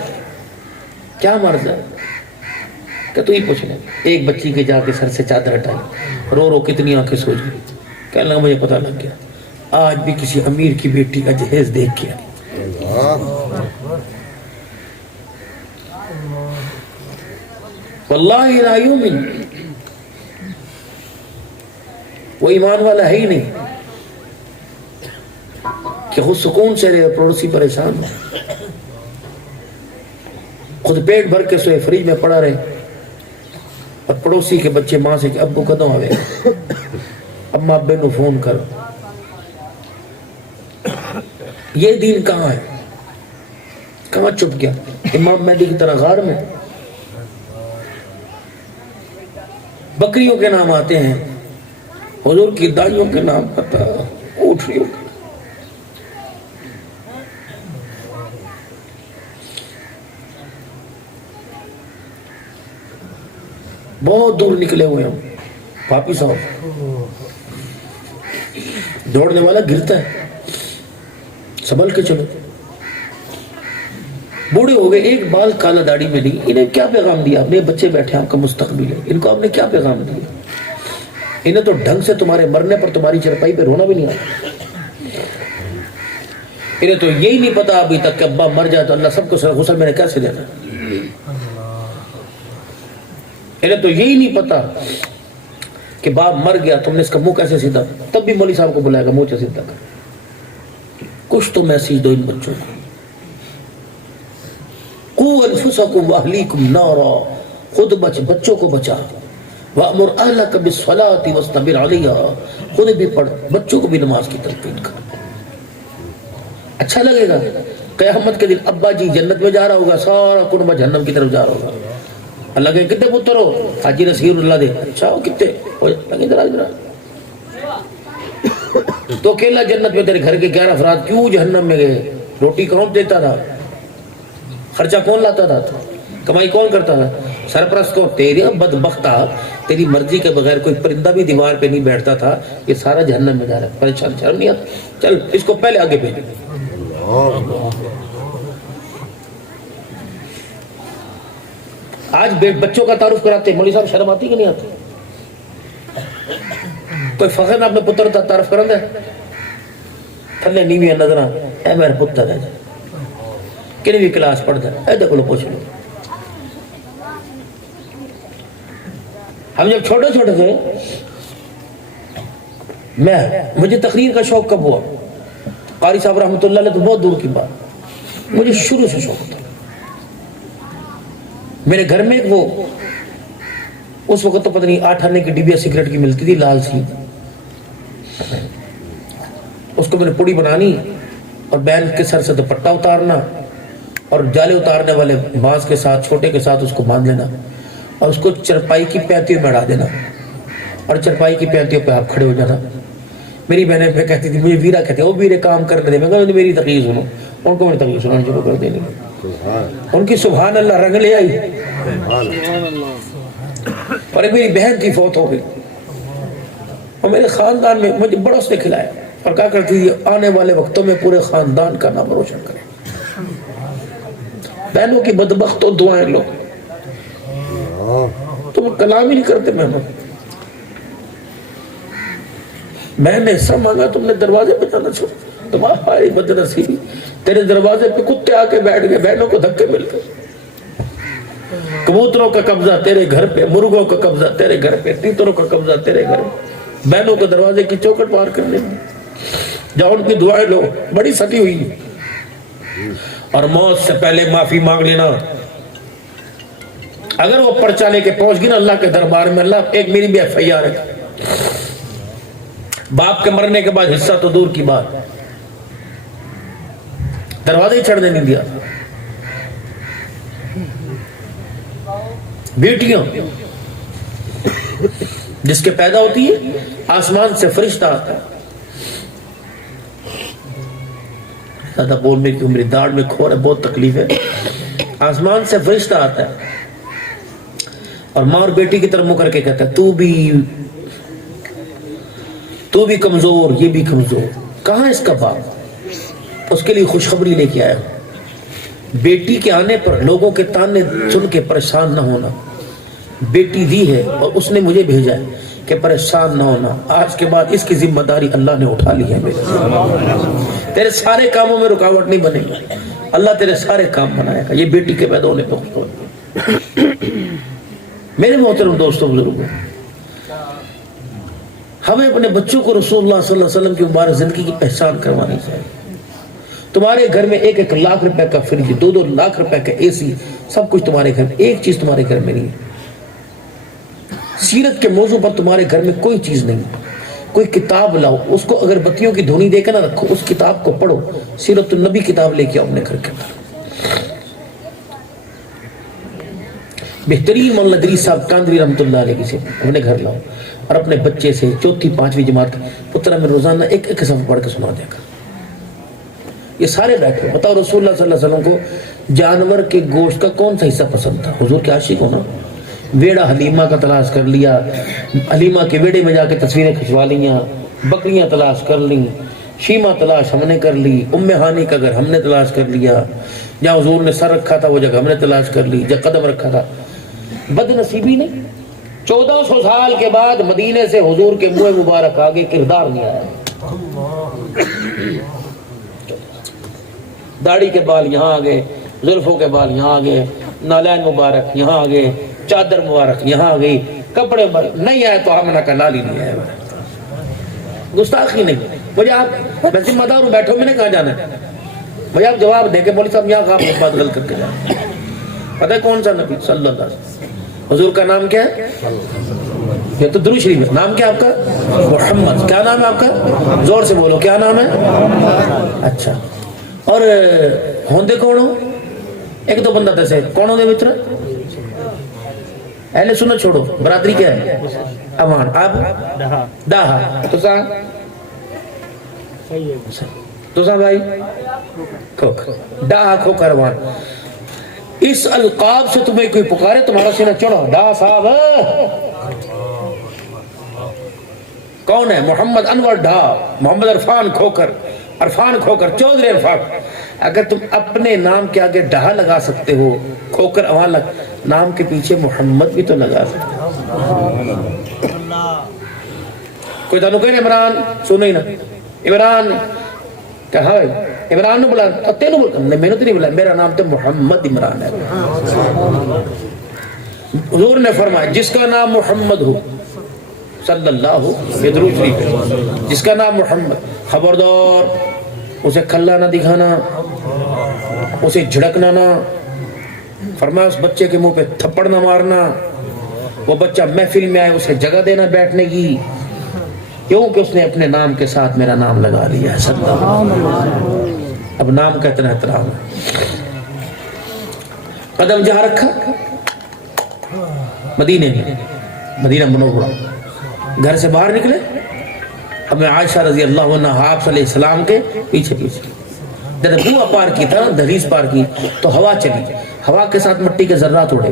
کیا مرض ہے. کہ تو ہی پوچھ لیں. ایک بچی کے جا کے سر سے چادر ہٹائی, رو رو کتنی آنکھیں سوج گئی. کہنے لگا مجھے پتہ لگ گیا, آج بھی کسی امیر کی بیٹی کا جہیز دیکھ کے آئی. واللہ لا یؤمن, وہ ایمان والا ہے ہی نہیں کہ خود سکون سے رہے, پڑوسی پریشان ہو, خود پیٹ بھر کے سوئے, فریج میں پڑا رہے, اور پڑوسی کے بچے ماں سے کہ ابو کدوں آوے, اماں ابے نو فون کر. یہ دین کہاں ہے, کہاں چھپ گیا؟ امام مہدی کی طرح غار میں. بکریوں کے نام آتے ہیں, حضور کی دائیوں کے نام پتہ, اونٹنیوں کے. بہت دور نکلے ہوئے ہم. پاپی صاحب, دوڑنے والا گرتا ہے, سنبھل کے چلو. بوڑھے ہو گئے, ایک بال کالا داڑھی میں نہیں. انہیں کیا پیغام دیا؟ اپنے بچے بیٹھے, آپ کا مستقبل ہے, ان کو آپ نے کیا پیغام دیا؟ انہیں تو ڈھنگ سے تمہارے مرنے پر تمہاری چرپائی پہ رونا بھی نہیں آتا. انہیں تو یہی نہیں پتا ابھی تک کہ ابا مر جائے تو اللہ سب کو غسل میں نے کیسے دینا. انہیں تو یہی نہیں پتا کہ باپ مر گیا, تم نے اس کا منہ کیسے سیدھا. تب بھی مولوی صاحب کو بلائے گا, منہ سیدھا کر. کچھ تو میسیج دو ان بچوں کو. قوا انفسکم واہلیکم نارا, خود بچوں کو بچا. وامر اہلک بالصلاۃ واصطبر علیہا, خود بھی پڑھ, بچوں کو بھی نماز کی تلقین کر. اچھا لگے گا قیامت کے دن ابا جی جنت میں جا رہا ہوگا, سارا کنبہ جہنم کی طرف جا رہا ہوگا. اللہ کہ کتنے پتر ہو؟ حاجی نصیر اللہ دے. اچھا ہو کتنے؟ تو اکیلا جنت میں, تیرے گھر کے 11 افراد کیوں جہنم میں گئے؟ روٹی کون دیتا تھا؟ خرچہ کون لاتا تھا؟ کمائی کون کرتا تھا؟ سرپرست کو. تیرے بدبختہ, تیری مرضی کے بغیر کوئی پرندہ بھی دیوار پہ نہیں بیٹھتا تھا. یہ سارا جہنم میں جا رہا ہے. پریشان شرم نہیں آتا؟ چل اس کو پہلے آگے بھیج. آج بچوں کا تعارف کراتے, مولوی صاحب شرم آتی کہ نہیں آتی؟ کوئی فخر نہ اپنے پتر کا تعارف کرا ہے, تھلے نیوی نظر اے میرا پتر ہے, کنی بھی کلاس پڑھتا ہے, اے دیکھو لو پوچھ لو. ہم جب چھوٹے چھوٹے تھے, مجھے تقریر کا شوق کب ہوا؟ قاری صاحب رحمۃ اللہ علیہ تو بہت دور کی بات, مجھے شروع سے شوق تھا. میرے گھر میں وہ اس وقت تو پتہ نہیں 8 آنے کی ڈبیا سگریٹ کی ملتی تھی, لال سی. اس کو میں نے پوڑی بنانی اور بین کے سر سے دوپٹہ اتارنا اور جالے اتارنے والے بانس کے ساتھ, چھوٹے کے ساتھ اس کو باندھ لینا اور اس کو چرپائی کی پینتیوں میں اڑا دینا اور چرپائی کی پینتیوں پہ آپ کھڑے ہو جانا. میری بہنیں پہ کہتی تھی, مجھے ویرا کہتے ہیں, وہ ویرے کام کرنے دے. میں کہا میری تقریر سنو. ان کو میری تقریر سنانی شروع کر دینی. ان کی سبحان اللہ رنگ لے آئی. اور ایک میری بہن کی فوت ہو گئی, اور میرے خاندان میں مجھے بڑا اس نے کھلایا اور کہا کرتی تھی آنے والے وقتوں میں پورے خاندان کا نام روشن کریں. بہنوں کی بدبختوں دعائیں لو, تو وہ کلام ہی نہیں کرتے. میں نے حصہ مانگا, تم نے دروازے پہ جانا چھوڑا. تمہاری بدنصیبی, تیرے دروازے پہ کتے آ کے بیٹھ گئے, بہنوں کو دھکے مل گئے. کبوتروں کا قبضہ تیرے گھر پہ, مرغوں کا قبضہ تیرے گھر پہ, تیتروں کا قبضہ تیرے گھر پہ, بہنوں کو دروازے کی چوکھٹ پار کرنے. جاؤ ان کی دعائیں لو, بڑی ستی ہوئی. اور موت سے پہلے معافی مانگ لینا. اگر وہ پرچہ لے کے پہنچ گئی نا اللہ کے دربار میں, اللہ ایک میری بھی FIR ہے, باپ کے مرنے کے بعد حصہ تو دور کی بات, دروازے ہی چڑھنے نہیں دیا. بیٹیاں جس کے پیدا ہوتی ہے, آسمان سے فرشتہ آتا ہے. زیادہ بولنے کی میری داڑھ میں کھور ہے, بہت تکلیف ہے. آسمان سے فرشتہ آتا ہے اور ماں اور بیٹی کی طرف منہ کر کے کہتا ہے تو بھی کمزور, یہ بھی کمزور. کہاں اس کا باپ؟ اس کے لیے خوشخبری لے کے آیا. بیٹی کے آنے پر لوگوں کے تانے سن کے پریشان نہ ہونا. بیٹی دی ہے اور اس نے مجھے بھیجا ہے کہ پریشان نہ ہونا، آج کے بعد اس کی ذمہ داری اللہ نے اٹھا لی ہے میرے، تیرے سارے کاموں میں رکاوٹ نہیں بنے گی، اللہ تیرے سارے کام بنائے گا۔ یہ بیٹی کے پیدا ہونے پر میرے محترم دوستوں بزرگوں، ہمیں اپنے بچوں کو رسول اللہ صلی اللہ علیہ وسلم کی مبارک زندگی کی پہچان کروانی چاہیے۔ تمہارے گھر میں 1-1 لاکھ روپے کا فریج، 2-2 لاکھ روپے کا اے سی، سب کچھ تمہارے گھر میں، ایک چیز تمہارے گھر میں نہیں ہے۔ سیرت کے موضوع پر تمہارے گھر میں کوئی چیز نہیں، کوئی کتاب لاؤ، اس کو اگر بتیوں کی دھونی دے کے نہ رکھو، اس کتاب کو پڑھو، سیرت النبی کتاب لے کے آؤ اپنے گھر کے اندر۔ بہترین مولانا ادریس صاحب کاندری رحمۃ اللہ علیہ سے اپنے گھر لاؤ اور اپنے بچے سے 4th-5ویں جماعت کا پتر میں روزانہ ایک صفحہ پڑھ کے سنا دے گا۔ یہ سارے بیٹھے بتاؤ رسول اللہ صلی اللہ علیہ وسلم کو جانور کے گوشت کا کون سا حصہ پسند تھا؟ حضور کے عاشق ہونا، ویڑا حلیمہ کا تلاش کر لیا، حلیمہ کے ویڑے میں جا کے تصویریں کھنچوا لیا، بکریاں تلاش کر لیں، شیمہ تلاش ہم نے کر لی، ہانی کا گھر ہم نے تلاش کر لیا، جہاں حضور نے سر رکھا تھا وہ جگہ ہم نے تلاش کر لی، جہاں قدم رکھا تھا۔ بد نصیبی نہیں، 1400 سال کے بعد مدینے سے حضور کے منہ مبارک آگے کردار نہیں آیا، داڑھی کے بال یہاں آگے، زلفوں کے بال یہاں آگے، نالین مبارک یہاں آگے، چادر مبارک یہاں آ گئی، کپڑے نہیں آئے تو آمنہ کا لال ہی نہیں آئے، گستاخی نہیں۔ مجھے آپ، میں ذمہ دار ہوں، بیٹھو، میں نے کہاں جانا ہے، مجھے آپ جواب دیں کہ مولوی صاحب یہاں آپ بات غلط کر کے جائیں۔ پتہ ہے کون سا نبی صلی اللہ علیہ وسلم، حضور کا نام کیا ہے؟ یہ تو درود شریف ہے۔ نام کیا آپ کا؟ محمد۔ کیا نام ہے آپ کا؟ زور سے بولو، کیا نام ہے؟ اچھا، اور ہوندے کون ہو؟ ایک دو بندہ دسے کون ہو دے بچر؟ اہل سنت چھوڑو، برادری کیا ہے؟ امان۔ آپ ڈاہا، تو سا بھائی کھوکر، ڈاہا کھوکر امان۔ اس القاب سے تمہیں کوئی پکارے تمہارا سینہ چڑھو، ڈاہا صاحب کون ہے؟ محمد انور ڈاہا، محمد عرفان کھوکر، عرفان کھوکر، چودھری عرفان۔ اگر تم اپنے نام کے آگے ڈاہا لگا سکتے ہو، کھوکر امان لگ، نام کے پیچھے محمد بھی تو لگا سکتے ہو۔ کوئی تانوں کہیں عمران، سنو ہی نا، عمران کہا ہے، عمران نے بولا تینوں بولا، میں نے تو نہیں بولا، میرا نام تو محمد عمران ہے۔ حضور نے فرمایا جس کا نام محمد ہو صلی اللہ یہ درود شریف ہے، جس کا نام محمد، خبردار اسے کھلا نہ دکھانا، اسے جھڑکنا نہ، فرمایا اس بچے کے منہ پہ تھپڑ نہ مارنا، وہ بچہ محفل میں آئے اسے جگہ دینا بیٹھنے کی، کیونکہ اس نے اپنے نام کے ساتھ میرا نام لگا لیا ہے۔ اب نام کا اتنا احترام ہے۔ قدم جہاں رکھا مدینے میں، مدینہ منورہ، گھر سے باہر نکلے، ہمیں عائشہ رضی اللہ عنہ آپ صلی اللہ علیہ وسلم کے پیچھے پیچھے، جب بوا پار کی تھا، دہلیز پار کی تو ہوا چلی، ہوا کے ساتھ مٹی کے ذرات اڑے،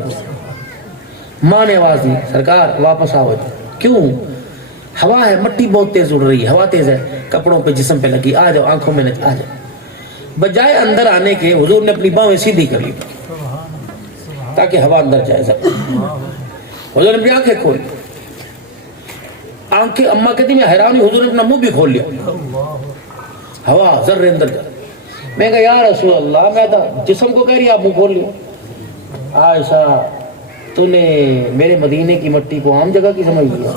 ماں نے آواز دی سرکار واپس آؤ۔ کیوں؟ ہوا ہے، مٹی بہت تیز اڑ رہی ہے، ہوا تیز ہے، کپڑوں پہ جسم پہ لگی، آ جاؤ، آنکھوں میں آ جاؤ۔ بجائے اندر آنے کے حضور نے اپنی باہیں سیدھی کر لی تاکہ ہوا اندر جائے۔ حضور نے اپنی آنکھیں کھولی، آنکھیں اماں کہتی میں حیران ہوئی، حضور نے اپنا منہ بھی کھول لیا، ہوا ذرے اندر جائے۔ میں کہا یا رسول اللہ، میں تھا جسم کو کہہ رہی آپ منہ کھول لیا۔ عائشہ تو نے میرے مدینے کی مٹی کو عام جگہ کی سمجھ لیا؟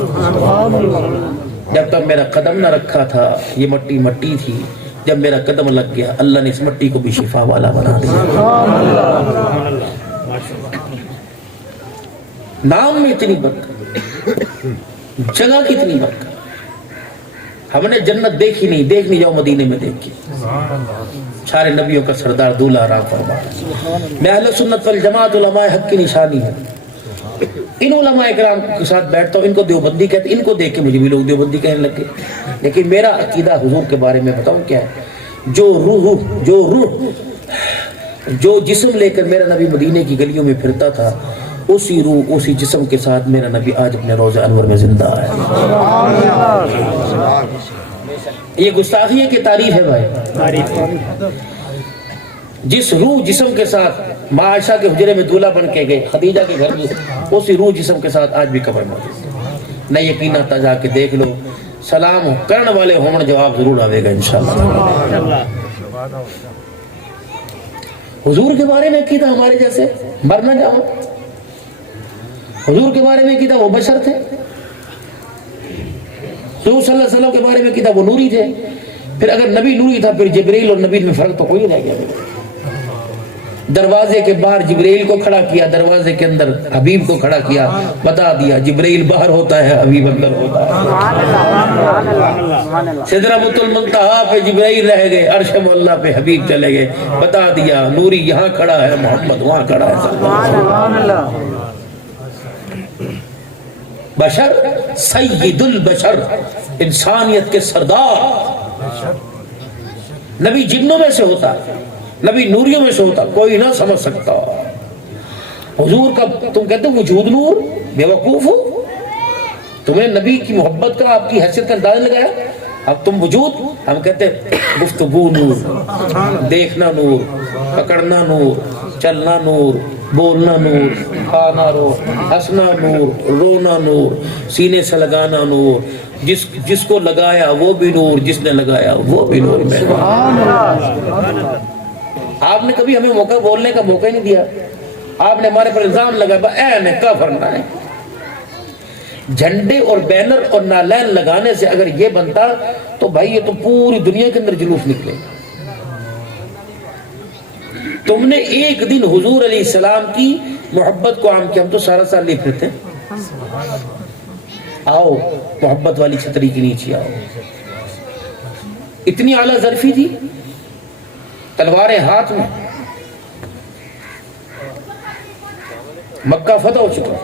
جب تک میرا قدم نہ رکھا تھا یہ مٹی مٹی تھی، جب میرا قدم لگ گیا اللہ نے اس مٹی کو بھی شفا والا بنا دیا۔ نام میں اتنی برکت، جگہ کی اتنی برکت۔ ہم نے جنت دیکھی نہیں، دیکھنی جاؤ مدینے میں دیکھی، سارے نبیوں کا سردار دولہا راہ فرما۔ میں اہل سنت والجماعت علماء حق کی نشانی ہے، ان علماء اکرام کے ساتھ بیٹھتا ہوں، ان کو دیوبندی کہتے ہیں، ان کو دیکھ کے مجھے بھی لوگ دیوبندی کہنے لگے، لیکن میرا عقیدہ حضور کے بارے میں بتاؤں کیا ہے؟ جو جسم لے کر میرا نبی مدینے کی گلیوں میں پھرتا تھا، اسی روح اسی جسم کے ساتھ میرا نبی آج اپنے روضہ انور میں زندہ ہے۔ یہ گستاخی ہے کہ تعریف ہے بھائی؟ جس روح جسم کے ساتھ ماں عائشہ کے حجرے میں دولہا بن کے گئے، خدیجہ کے گھر میں اسی روح جسم کے ساتھ آج بھی قبر موجود. نہ یقین آتا جا کے دیکھ لو، سلام کرن والے ہومن جواب ضرور آئے گا انشاءاللہ. حضور کے بارے میں کیتا ہمارے جیسے مرنا جاؤ. حضور کے بارے میں کیتا وہ بشر تھے. حضور صلی اللہ علیہ وسلم کے بارے میں کیتا وہ نوری تھے. پھر اگر نبی نوری تھا پھر جبریل اور نبی میں فرق تو کوئی نہیں رہ گیا. دروازے کے باہر جبریل کو کھڑا کیا، دروازے کے اندر حبیب کو کھڑا کیا، بتا دیا جبریل باہر ہوتا ہے، حبیب اندر ہوتا ہے. سدرۃ المنتہا پہ جبریل رہ گئے، عرش مولا پہ حبیب چلے گئے، بتا دیا نوری یہاں کھڑا ہے، محمد وہاں کھڑا ہے. بشر سید البشر، انسانیت کے سردار. نبی جنوں میں سے ہوتا، نبی نوریوں میں سے ہوتا، کوئی نہ سمجھ سکتا. حضور کا تم کہتے ہو وجود نور، بے وقوف ہو. تمہیں نبی کی محبت کا، آپ کی حیثیت کا اندازہ لگایا، اب تم وجود. ہم کہتے گفتگو نور، دیکھنا نور، پکڑنا نور، چلنا نور، بولنا نور، کھانا نور، ہنسنا نور، رونا نور، سینے سے لگانا نور. جس کو لگایا وہ بھی نور، جس نے لگایا وہ بھی نور. آپ نے کبھی ہمیں موقع بولنے کا موقع ہی نہیں دیا. آپ نے ہمارے پر الزام لگایا این کافر نہ ہے. جھنڈے اور بینر اور نالین لگانے سے اگر یہ بنتا تو بھائی یہ تو پوری دنیا کے اندر جلوس نکلے. تم نے ایک دن حضور علیہ السلام کی محبت کو عام کیا. ہم تو سارا سال لے پھرتے ہیں. آؤ محبت والی چھتری کے نیچے آؤ. اتنی اعلیٰ ظرفی تھی، تلواریں ہاتھ میں. مکہ فتح ہو چکا،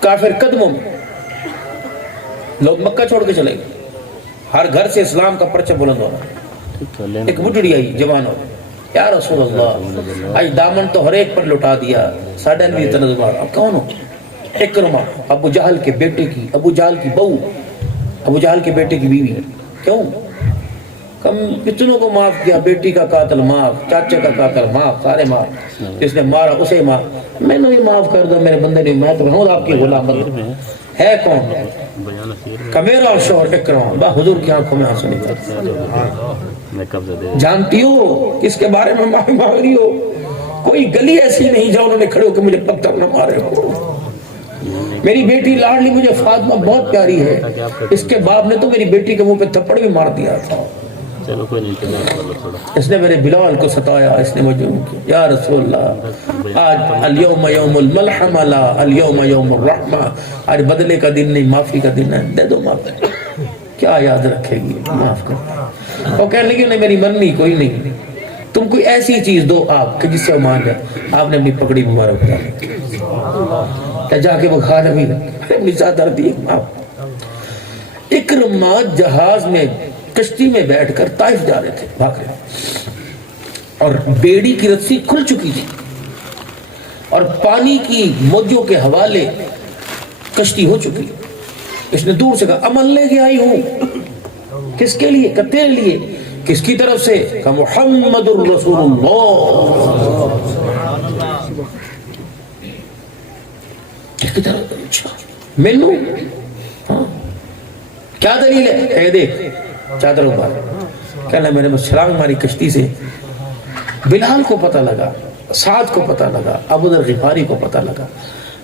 کافر قدموں میں. لوگ مکہ چھوڑ کے چلے گئے. ہر گھر سے اسلام کا پرچم بلند ہو رہا. ایک بڈڑی آئی جوان ہو، یا رسول اللہ آج دامن تو ہر ایک پر لٹا دیا، ساڑھے بھی تنظمار. اب کون ہو؟ اکرمہ، ابو جہل کے بیٹے کی، ابو جہل کی بہو، ابو جہل کے بیٹے کی بیوی. کیوں؟ کم کتنوں کو معاف کیا. بیٹی کا قاتل معاف، چاچے کا قاتل معاف، سارے معاف. جس نے مارا اسے معاف. میں نے معاف کر دو میرے بندے نے، میں تو ہوں آپ کی غلام. ہے کون؟ کہ میرا شوہر اکرمہ. با حضور کی آنکھوں میں آنسو نکلتے. جانتی ہو کس کے بارے میں معافی مانگ رہی ہو؟ کوئی گلی ایسی نہیں جہاں انہوں نے کھڑے ہو کہ مجھے پتھر نہ مارے ہو. میری بیٹی لاڈلی مجھے فاطمہ بہت پیاری ہے، اس کے باپ نے تو میری بیٹی کے منہ پہ تھپڑ بھی مار دیا تھا. اس نے میرے بلال کو ستایا، اس نے مجھے یا رسول اللہ آج الیوم یوم الملحمہ لا الیوم یوم الرحمہ. آج بدلے کا دن نہیں، معافی کا دن ہے. دے دو معافی. کیا یاد رکھے گی؟ معاف کر. وہ کہنے لگی نہیں میری مننی کوئی نہیں، تم کوئی ایسی چیز دو آپ کہ جس سے مان جائے. آپ نے اپنی پگڑی مبارک جا کے وہ کھانا بھی اپنی چادر دی. اکرمہ جہاز میں کشتی میں بیٹھ کر طائف جا رہے تھے، بھاگ رہے، اور بیڑی کی رسی کھل چکی تھی اور پانی کی موجوں کے حوالے کشتی ہو چکی. اس نے دور سے کہا امن لے کے آئی ہوں. کس کے لیے؟ کہ تیرے لیے. کس کی طرف سے؟ کہ محمد الرسول اللہ. کس کی طرف؟ اچھا ملو. کیا دلیل ہے؟ کہہ دے چادر اوپر. کہنا میں نے سلام ہماری کشتی سے. بلال کو پتہ لگا، سعد کو پتہ لگا، ابو ذر غفاری کو پتہ لگا،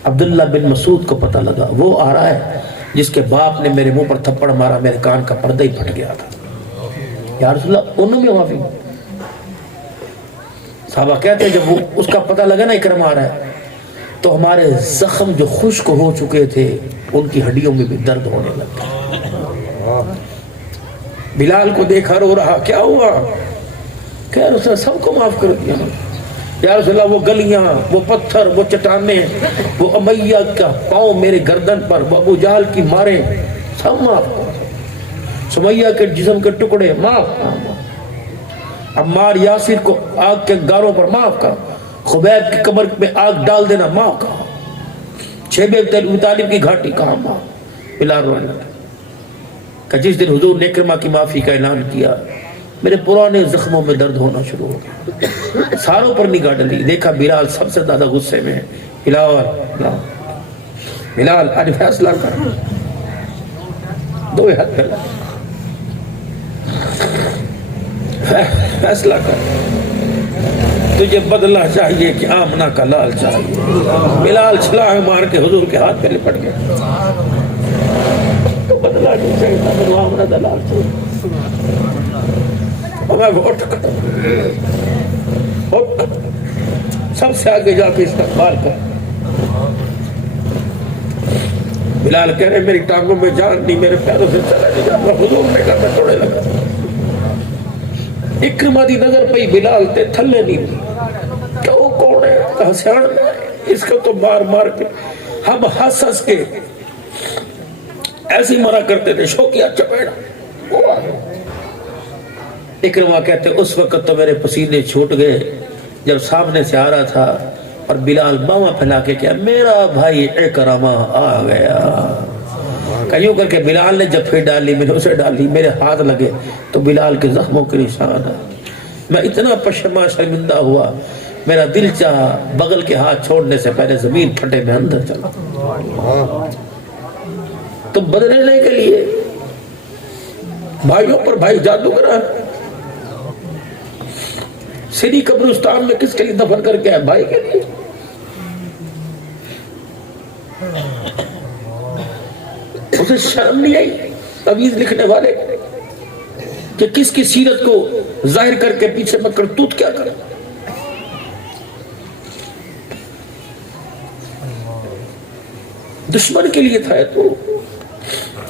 عبداللہ بن مسعود کو پتہ لگا. وہ آ رہا ہے جس کے باپ نے میرے منہ پر تھپڑ مارا، میرے کان کا پردہ ہی پھٹ گیا تھا. یا رسول اللہ انہوں میں معافی. صحابہ کہتے ہیں جب وہ اس کا پتہ لگا نا اکرمہ آ رہا ہے تو ہمارے زخم جو خشک ہو چکے تھے ان کی ہڈیوں میں بھی درد ہونے لگا. بلال کو دیکھا رو رہا. کیا ہوا؟ کہ رسول اللہ سب کو معاف کر دیا. یا رسول اللہ وہ گلیاں، وہ پتھر، وہ چٹانیں، وہ امیہ کا پاؤں میرے گردن پر، وہ ابو جہل کی ماریں، سب معاف کر. سمیہ کے جسم کے ٹکڑے معاف. عمار یاسر کو آگ کے گاروں پر معاف کر. خبیب کی قبر میں آگ ڈال دینا معاف کر. شیبہ ابو طالب کی گھاٹی کہاں معاف. بلال رونے لگا کہ جس دن حضور نے اکرمہ کی معافی کا اعلان کیا میرے پرانے زخموں میں درد ہونا شروع ہو گیا. ساروں پر نگاہ ڈلی, دیکھا بلال سب سے زیادہ غصے میں ہے. بلال آج فیصلہ کر, دو ہاتھ پھیلا, فیصلہ کر, تجھے بدلہ چاہیے کہ آمنہ کا لال چاہیے. بلال چھلانگ مار کے حضور کے ہاتھ پہ لپٹ گیا. تو بدلہ نہیں چاہیے تھا, میں آمنہ کا لال چاہیے. اور میں اٹھ کر سب سے آگے جا کے استقبال کر. بلال کہہ رہے میری ٹانگوں میں جان نہیں, میرے پیروں سے چلا نہیں جاتا. حضور نے کہا میں توڑے لگا. اکرمہ دی نظر پئی بلال تے تھلے نہیں دی. کہ وہ کون ہے, کہا سیاڑ اس کو تو مار مار کے ہم ہنس ہنس کے ایسی مرا کرتے تھے, شوکیا چپیڑا. وہ آ گئے. اکرمہ کہتے اس وقت تو میرے پسینے چھوٹ گئے جب سامنے سے آ رہا تھا اور بلال باواں پھیلا کے کیا میرا بھائی اکرمہ آ گیا. کیوں کر کے بلال نے جب پھر ڈالی, میں نے اسے ڈالی, میرے ہاتھ لگے تو بلال کے زخموں کے نشان ہے. میں اتنا پشیماں شرمندہ ہوا, میرا دل چاہا بغل کے ہاتھ چھوڑنے سے پہلے زمین پھٹے میں اندر چلا. تو بدلنے کے لیے بھائیوں پر بھائی جادو کرا. سری قبرستان میں کس کے لیے دفن کر کے ہے, بھائی کے لیے. اسے شرم نہیں آئی تعویذ لکھنے والے کہ کس کی سیرت کو ظاہر کر کے پیچھے میں کرتوت کیا کرے. دشمن کے لیے تھا تو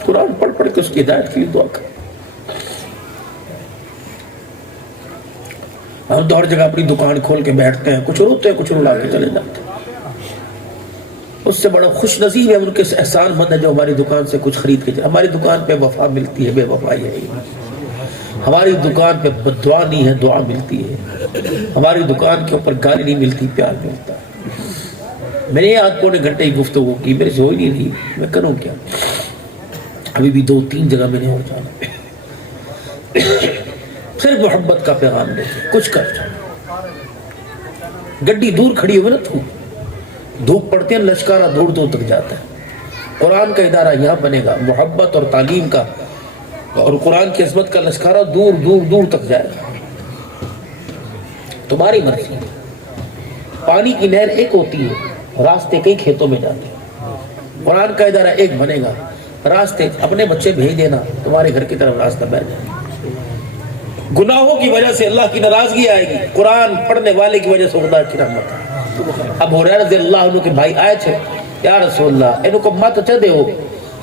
قرآن پڑھ پڑھ کے اس کی ہدایت کے لیے دعا کر. ہم تو ہر جگہ اپنی دکان کھول کے بیٹھتے ہیں, کچھ روتے ہیں کچھ رلا کے چلے جاتے ہیں. اس سے بڑا خوش نصیب ہے ان کے احسان مند ہے جو ہماری دکان سے کچھ خرید کے. ہماری دکان پہ وفا ملتی ہے, بے وفائی ہے. ہماری دکان پہ بددعا نہیں ہے, دعا ملتی ہے. ہماری دکان کے اوپر گالی نہیں ملتی, پیار ملتا. میں نے آدھ پونے گھنٹے ہی گفتگو کی, میرے سے ہو ہی نہیں رہی, میں کروں کیا. ابھی بھی 2-3 جگہ میں نے ہو جانا. صرف محبت کا پیغام دے کے کچھ کر. گڈی دور کھڑی ہوئے نا, تو دھوپ پڑتے ہیں, لشکارہ دور دور تک جاتا ہے. قرآن کا ادارہ یہاں بنے گا, محبت اور تعلیم کا اور قرآن کی عظمت کا لشکارہ دور دور دور تک جائے گا. تمہاری مرضی. پانی کی نہر ایک ہوتی ہے, راستے کئی کھیتوں میں جاتے ہیں. قرآن کا ادارہ ایک بنے گا, راستے اپنے بچے بھیج دینا, تمہارے گھر کی طرف راستہ بیٹھ جائے. گناہوں کی وجہ سے اللہ کی ناراضگی آئے گی, قرآن پڑھنے والے کی وجہ سے خدا کی رحمت. اب حریرہ رضی اللہ عنہ کے بھائی آئے تھے, یا رسول اللہ انہوں کو مت چہ دے ہو,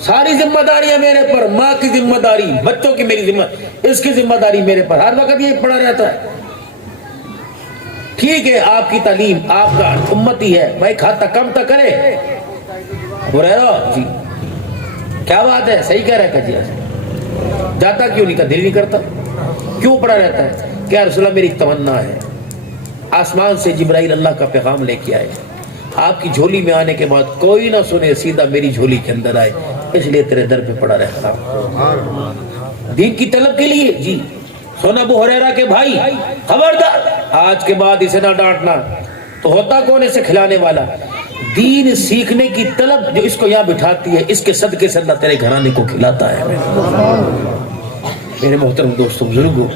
ساری ذمہ داریاں میرے پر, ماں کی ذمہ داری, بچوں کی میری ذمہ, اس کی ذمہ داری میرے پر. ہر وقت یہ پڑا رہتا ہے. ٹھیک ہے آپ کی تعلیم, آپ کا امتی ہے, بھائی کھاتا کم تک کرے. حریرہ جی کیا بات ہے, صحیح کہہ رہا ہے. جی جاتا کیوں نہیں تھا, دل نہیں کرتا, کیوں پڑا رہتا ہے. کیا رسول اللہ میری تمنا ہے آسمان سے جبرائیل اللہ کا پیغام لے کے آئے, آپ کی جھولی میں آنے کے بعد کوئی نہ سنے, سیدھا میری جھولی کے اندر آئے, اس لیے تیرے در پہ پڑا رہتا دین کی طلب کے لیے. جی سونا ابو ہریرہ کے بھائی خبردار, آج کے بعد اسے نہ ڈانٹنا. تو ہوتا کون اسے کھلانے والا, دین سیکھنے کی طلب جو اس کو یہاں بٹھاتی ہے, اس کے صدقے سے اللہ تیرے گھرانے کو کھلاتا ہے. میرے محترم دوستوں بزرگوں,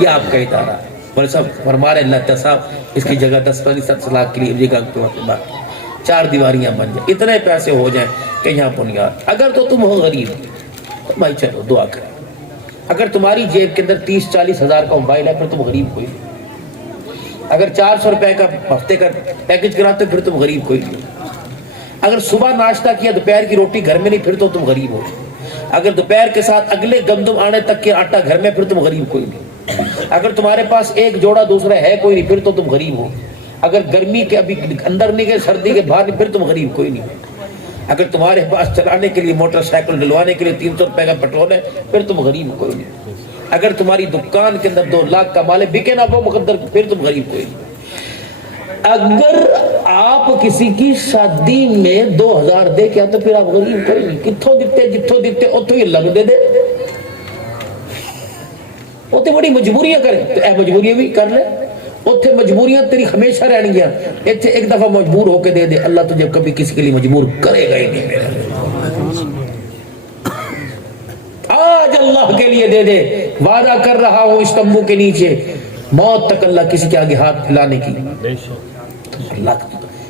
یہ آپ کا ادارہ ہے. بولے صاحب فرما رہے اللہ صاحب اس کی جگہ 10-15 لاکھ کے لیے جگہ 4 دیواریاں بن جائیں, اتنے پیسے ہو جائیں کہ یہاں بنیاد. اگر تو تم ہو غریب تو بھائی چلو دعا کریں. اگر تمہاری جیب کے اندر 30-40 ہزار کا موبائل ہے پھر تم غریب کوئی نہیں. اگر 400 روپے کا ہفتے کا پیکج کراتے پھر تم غریب کوئی نہیں. اگر صبح ناشتہ کیا دوپہر کی روٹی گھر میں نہیں پھر تو تم غریب ہو. اگر دوپہر کے ساتھ اگلے گندم آنے تک کے آٹا گھر میں پھر تم غریب کوئی نہیں. اگر تمہارے پاس ایک جوڑا دوسرا ہے کوئی نہیں پھر تو تم غریب ہو. اگر گرمی کے ابھی اندر نہیں گئے, سردی کے باہر نہیں, پھر تم غریب کوئی نہیں. اگر تمہارے پاس چلانے کے لیے موٹر سائیکل ڈلوانے کے لیے 300 روپے کا پیٹرول ہے پھر تم غریب کوئی نہیں. اگر تمہاری دکان کے اندر 2 لاکھ کا مال ہے بکے نہ وہ مقدر پھر تم غریب کوئی نہیں. اگر آپ کسی کی شادی میں 2000 دے کے تو پھر آپ غریب کوئی نہیں. کتھوں دیتے جتھوں دیتے اتھوں ہی لگ دے دے. اتنے بڑی مجبوریاں کرے تو اے مجبوریاں بھی کر لے. اتنے مجبوریاں تیری ہمیشہ رہنی گیا. اتنے ایک دفعہ مجبور ہو کے دے دے, اللہ تجھے کبھی کسی کے لیے مجبور کرے گا ہی نہیں. آج اللہ کے لیے دے دے, وعدہ کر رہا ہوں اس تمبو کے نیچے موت تک اللہ کسی کے آگے ہاتھ پھیلانے کی. اللہ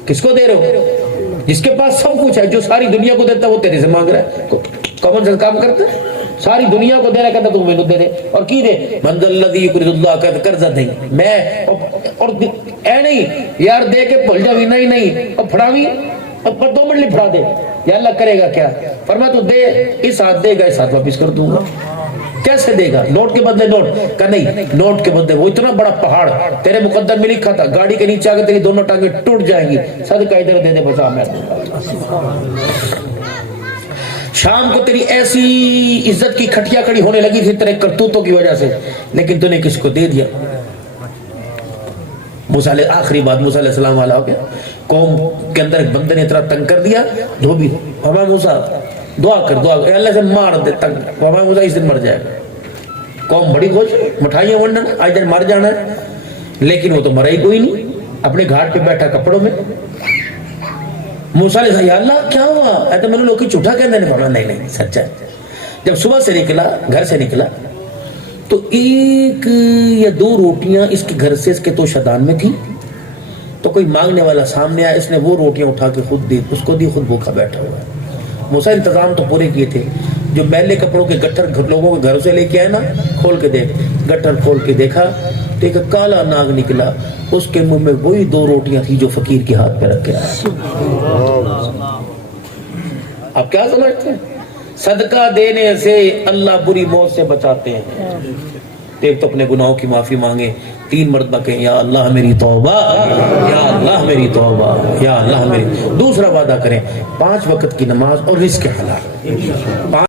کس کو دے رہے ہو؟ جس کے پاس سب کچھ ہے, جو ساری دنیا کو دیتا ہے وہ تیرے سے مانگ رہا ہے. کامن سینس کام کرتا ہے, ساری دنیا کو دے رہا, کہتا تو مینوں دے دے. اور کی دے؟ من ذا الذی یقرض اللہ, کہتا قرض نہیں میں, اور اے نہیں یار دے کے بھول جاوی, نہیں اور پھڑاوی اور 2 منٹ نہیں پھڑا دے, یا اللہ کرے گا کیا؟ فرمایا تو دے, اس ہاتھ دے گا, اس ہاتھ واپس کر دوں گا. کیسے دے گا؟ نوٹ کے بدلے نوٹ کا نہیں, نوٹ کے بدلے وہ اتنا بڑا پہاڑ تیرے مقدر میں لکھا تھا, گاڑی کے نیچے آگے تیری دونوں ٹانگیں ٹوٹ جائیں گی, صدقہ ادھر دے دے بچا میں. شام کو تیری ایسی عزت کی کھٹیا کھڑی ہونے لگی تھی تیرے کرتوتوں کی وجہ سے, لیکن تو نے کس کو دے دیا. موسیٰ علیہ, آخری بات موسیٰ علیہ السلام والا ہو گیا, قوم کے اندر ایک بندے نے اتنا تنگ کر دیا, دھوبی, ہمیں موسیٰ دعا کر, اے اللہ سے مار دے تنگ, ہمیں موسیٰ اس دن مر جائے گا. قوم بڑی خوش, مٹھائیاں ونڈن, آج دن مر جانا ہے, لیکن وہ تو مرا ہی کوئی نہیں, اپنے گھاٹ پہ بیٹھا کپڑوں میں. موسیٰ علیہ السلام, یا اللہ کیا ہوا؟ اے تو میں نے لوگ کی جھوٹا کہنے نے پڑھا, نہیں سچا ہے. جب صبح سے نکلا, گھر سے نکلا, تو 1 یا 2 روٹیاں اس کے گھر سے اس کے توشدان میں تھی. تو کوئی مانگنے والا سامنے آیا, اس نے وہ روٹیاں اٹھا کے خود دی, اس کو دی, خود بھوکا بیٹھا ہوا ہے. موسیٰ انتظام تو پورے کیے تھے, جو میلے کپڑوں کے گٹر لوگوں کے گھروں سے لے کے آئے نا, کھول کے دیکھ, گٹر کھول کے دیکھا تو ایک کالا ناگ نکلا, اس کے منہ میں وہی 2 روٹیاں تھی جو فقیر کے ہاتھ پہ رکھ کے آیا. آپ کیا سمجھتے ہیں؟ صدقہ دینے سے اللہ بری موت سے بچاتے ہیں. ایک تو اپنے گناہوں کی معافی مانگے, 3 مرتبہ کہیں یا اللہ میری توبہ, یا اللہ میری توبہ, یا اللہ میری. دوسرا وعدہ کریں 5 وقت کی نماز اور رزق حلال.